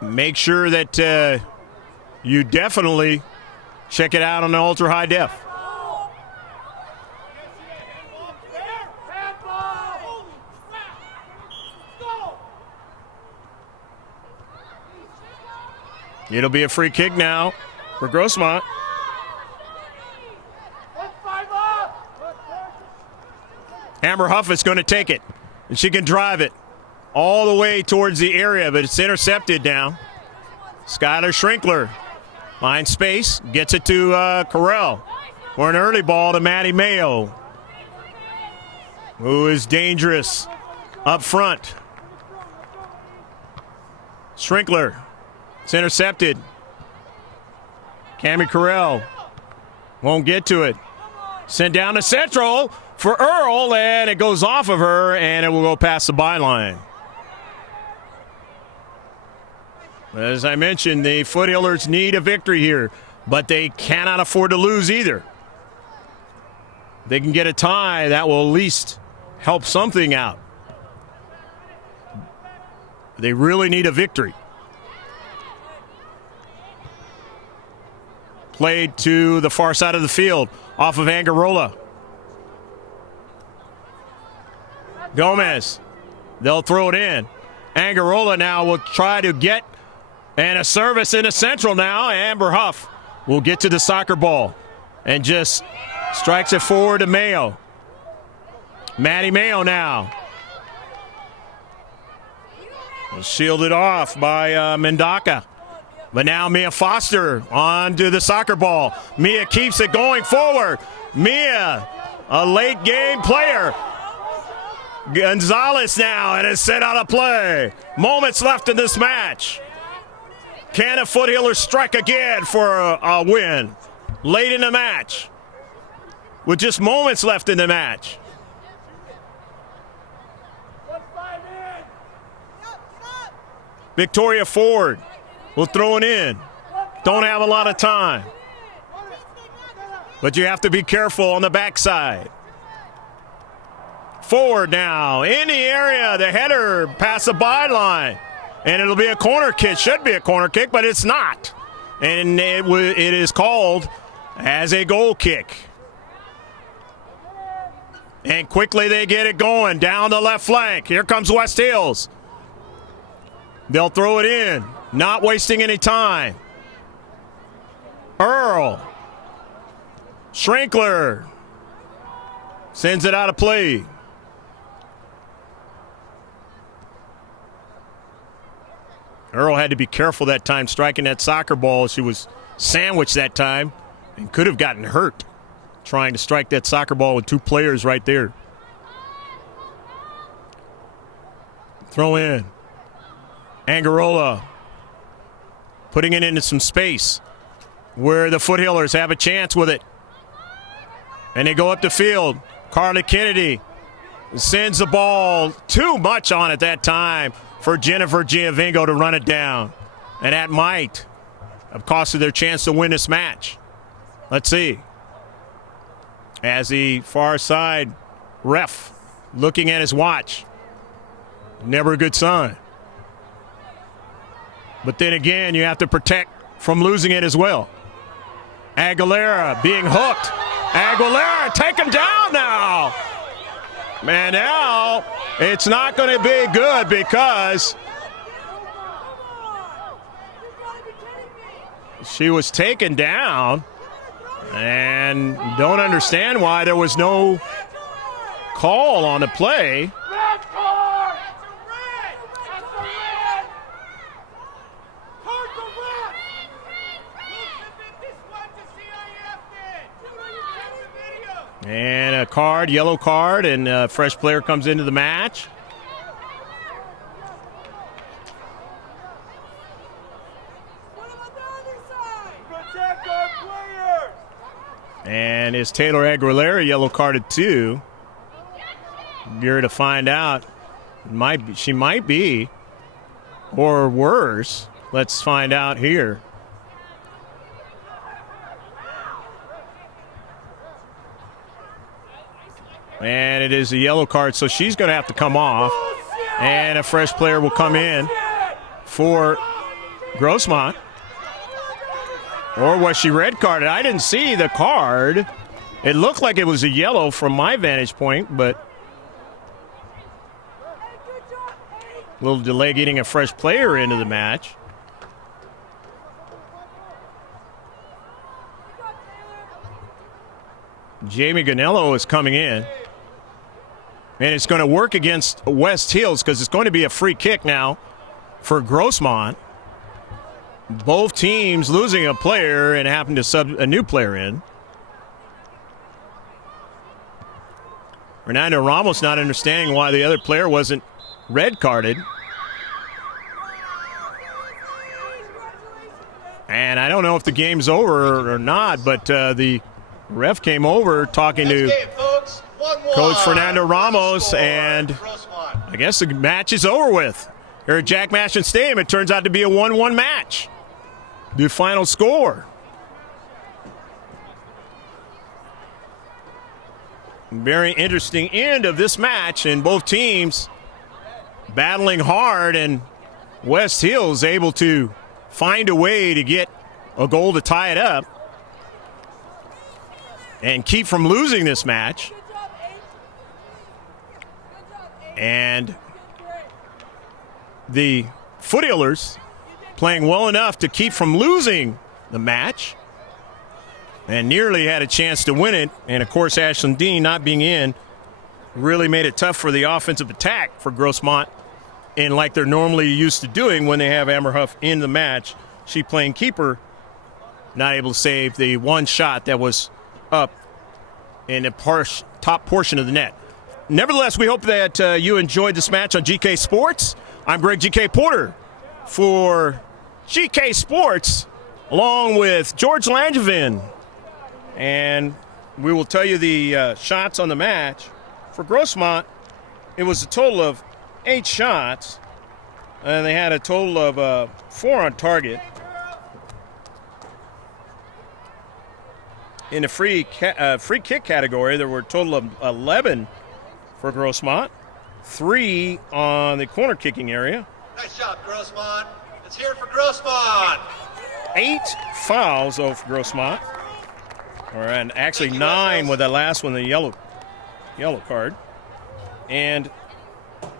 make sure that you definitely check it out on the ultra high def. It'll be a free kick now for Grossmont. Amber Huff is going to take it, and she can drive it all the way towards the area, but it's intercepted now. Skylar Schrinkler finds space, gets it to Carell for an early ball to Maddie Mayo, who is dangerous up front. Schrinkler, it's intercepted. Cammie Carell won't get to it. Sent down to central for Earl, and it goes off of her, and it will go past the byline. As I mentioned, the Foothillers need a victory here, but they cannot afford to lose either. They can get a tie, that will at least help something out. They really need a victory. Played to the far side of the field, off of Angarola. Gomez, they'll throw it in. Angarola now will try to get, and a service into central now. Amber Huff will get to the soccer ball and just strikes it forward to Mayo. Maddie Mayo now. Shielded off by Mendaka. But now Mia Foster onto the soccer ball. Mia keeps it going forward. Mia, a late game player. Gonzalez now, and is set out of play. Moments left in this match. Can the Foothillers strike again for a win late in the match with just moments left in the match? Victoria Ford will throw it in. Don't have a lot of time, but you have to be careful on the backside. Forward now in the area, the header past the byline, and it'll be a corner kick. Should be a corner kick, but it's not, and it is called as a goal kick. And quickly they get it going down the left flank. Here comes West Hills. They'll throw it in, not wasting any time. Earl, Schrinkler sends it out of play. Earl had to be careful that time striking that soccer ball. She was sandwiched that time and could have gotten hurt trying to strike that soccer ball with two players right there. Throw in. Angarola putting it into some space where the Foothillers have a chance with it. And they go up the field. Carly Kennedy sends the ball too much on it that time for Jennifer Giovingo to run it down. And that might have costed their chance to win this match. Let's see. As the far side ref looking at his watch. Never a good sign. But then again, you have to protect from losing it as well. Aguilera being hooked. Aguilera taken down now. Man, now it's not going to be good because she was taken down, and don't understand why there was no call on the play. And a card, yellow card, and a fresh player comes into the match. And it's Taylor Aguilera yellow carded too. You're to find out. She might be, or worse. Let's find out here. And it is a yellow card, so she's going to have to come off. And a fresh player will come in for Grossmont. Or was she red carded? I didn't see the card. It looked like it was a yellow from my vantage point, but a little delay getting a fresh player into the match. Jamie Ganello is coming in. And it's going to work against West Hills because it's going to be a free kick now for Grossmont. Both teams losing a player and having to sub a new player in. Fernando Ramos not understanding why the other player wasn't red carded. And I don't know if the game's over or not, but the ref came over talking to Coach Fernando Ramos, and I guess the match is over with. Here at Jack Mashon Stadium, it turns out to be a 1-1 match. The final score. Very interesting end of this match, and both teams battling hard, and West Hills able to find a way to get a goal to tie it up and keep from losing this match. And the Foothillers playing well enough to keep from losing the match and nearly had a chance to win it. And, of course, Ashlyn Dean not being in really made it tough for the offensive attack for Grossmont, and like they're normally used to doing when they have Amber Huff in the match. She playing keeper, not able to save the one shot that was up in the top portion of the net. Nevertheless, we hope that you enjoyed this match on GK Sports. I'm Greg GK Porter for GK Sports, along with George Langevin. And we will tell you the shots on the match. For Grossmont, it was a total of 8 shots, and they had a total of 4 on target. In the free kick category, there were a total of 11 for Grossmont, 3 on the corner kicking area. Nice job, Grossmont. It's here for Grossmont. 8 fouls for Grossmont. All right, and actually 9 with that last one, the yellow card. And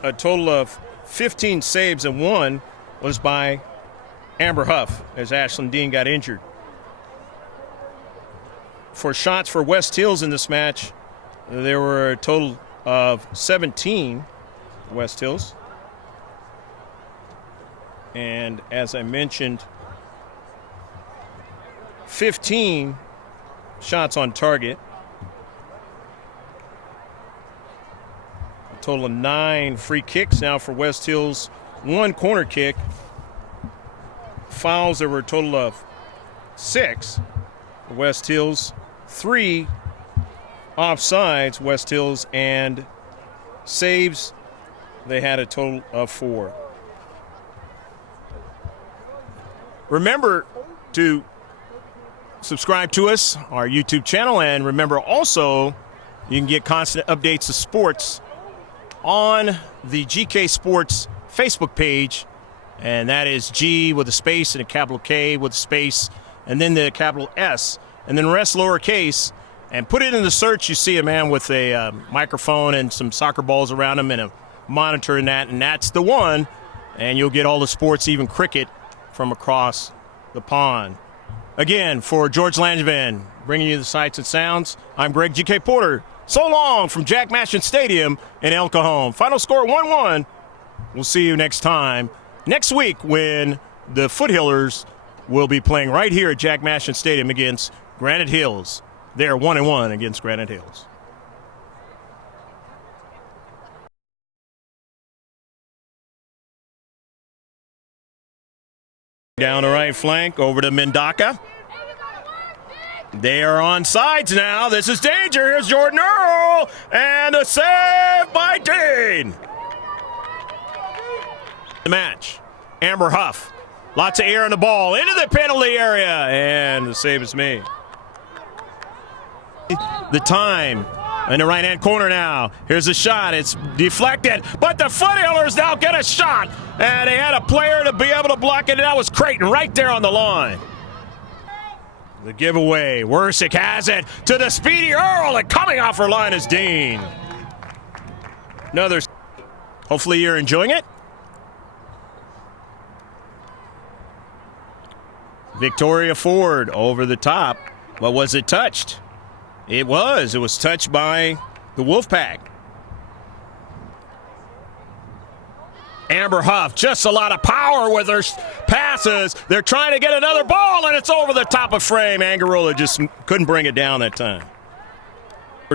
a total of 15 saves, and 1 was by Amber Huff as Ashlyn Dean got injured. For shots for West Hills in this match, there were a total of 17 West Hills. And as I mentioned, 15 shots on target. A total of 9 free kicks now for West Hills, 1 corner kick. Fouls, there were a total of 6 for West Hills, 3 offsides, West Hills, and saves, they had a total of 4. Remember to subscribe to us, our YouTube channel, and remember also you can get constant updates of sports on the GK Sports Facebook page, and that is G with a space and a capital K with a space, and then the capital S, and then rest lowercase, and put it in the search. You see a man with a microphone and some soccer balls around him and a monitor in that, and that's the one, and you'll get all the sports, even cricket, from across the pond. Again, for George Langevin, bringing you the sights and sounds, I'm Greg G.K. Porter. So long from Jack Mashin Stadium in El Cajon. Final score 1-1. We'll see you next time. Next week when the Foothillers will be playing right here at Jack Mashin Stadium against Granite Hills. They're 1-1 against Granite Hills. Down the right flank, over to Mendaka. They are on sides now. This is danger. Here's Jordan Earl, and a save by Dean. The match. Amber Huff. Lots of air on the ball. Into the penalty area, and the save is made. The time in the right-hand corner now. Here's a shot. It's deflected, but the Foothillers now get a shot. And they had a player to be able to block it, and that was Creighton right there on the line. The giveaway. Wersick has it to the speedy Earl, and coming off her line is Dean. Another. Hopefully you're enjoying it. Victoria Ford over the top. But was it touched? It was. It was touched by the Wolfpack. Amber Huff, just a lot of power with her passes. They're trying to get another ball, and it's over the top of frame. Angarola just couldn't bring it down that time.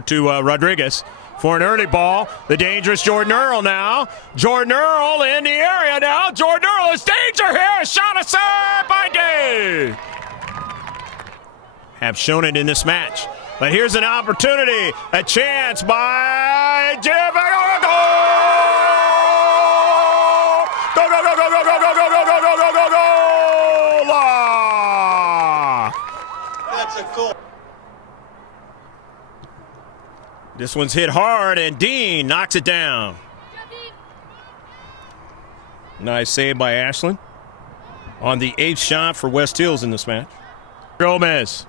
To Rodriguez for an early ball. The dangerous Jordan Earl now. Jordan Earl in the area now. Jordan Earl is danger here. A shot aside by Dave. Have shown it in this match. But here's an opportunity. A chance by Jim. Go, go, go, go, go, go, go, go, go, go, go, go, go, go! That's a goal. This one's hit hard, and Dean knocks it down. Nice save by Ashland on the 8th shot for West Hills in this match. Gomez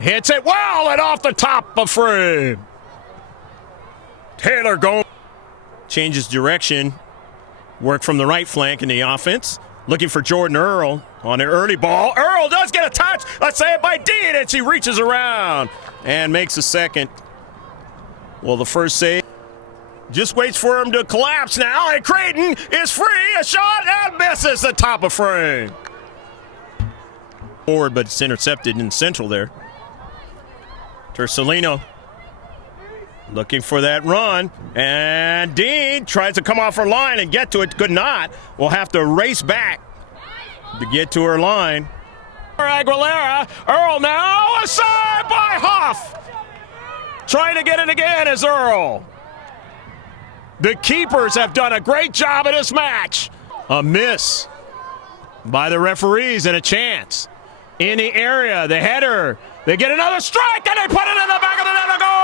hits it well and off the top of frame. Taylor Gomez changes direction. Work from the right flank in the offense. Looking for Jordan Earl on an early ball. Earl does get a touch. Let's say it by Dean, and she reaches around and makes a second. Well, the first save just waits for him to collapse now, and Creighton is free. A shot and misses the top of frame. Forward, but it's intercepted in central there. Tersolino looking for that run, and Dean tries to come off her line and get to it. Could not. Will have to race back to get to her line. Aguilera, Earl now, aside by Huff. Trying to get it again is Earl. The keepers have done a great job in this match. A miss by the referees and a chance. In the area, the header. They get another strike, and they put it in the back of the net to go.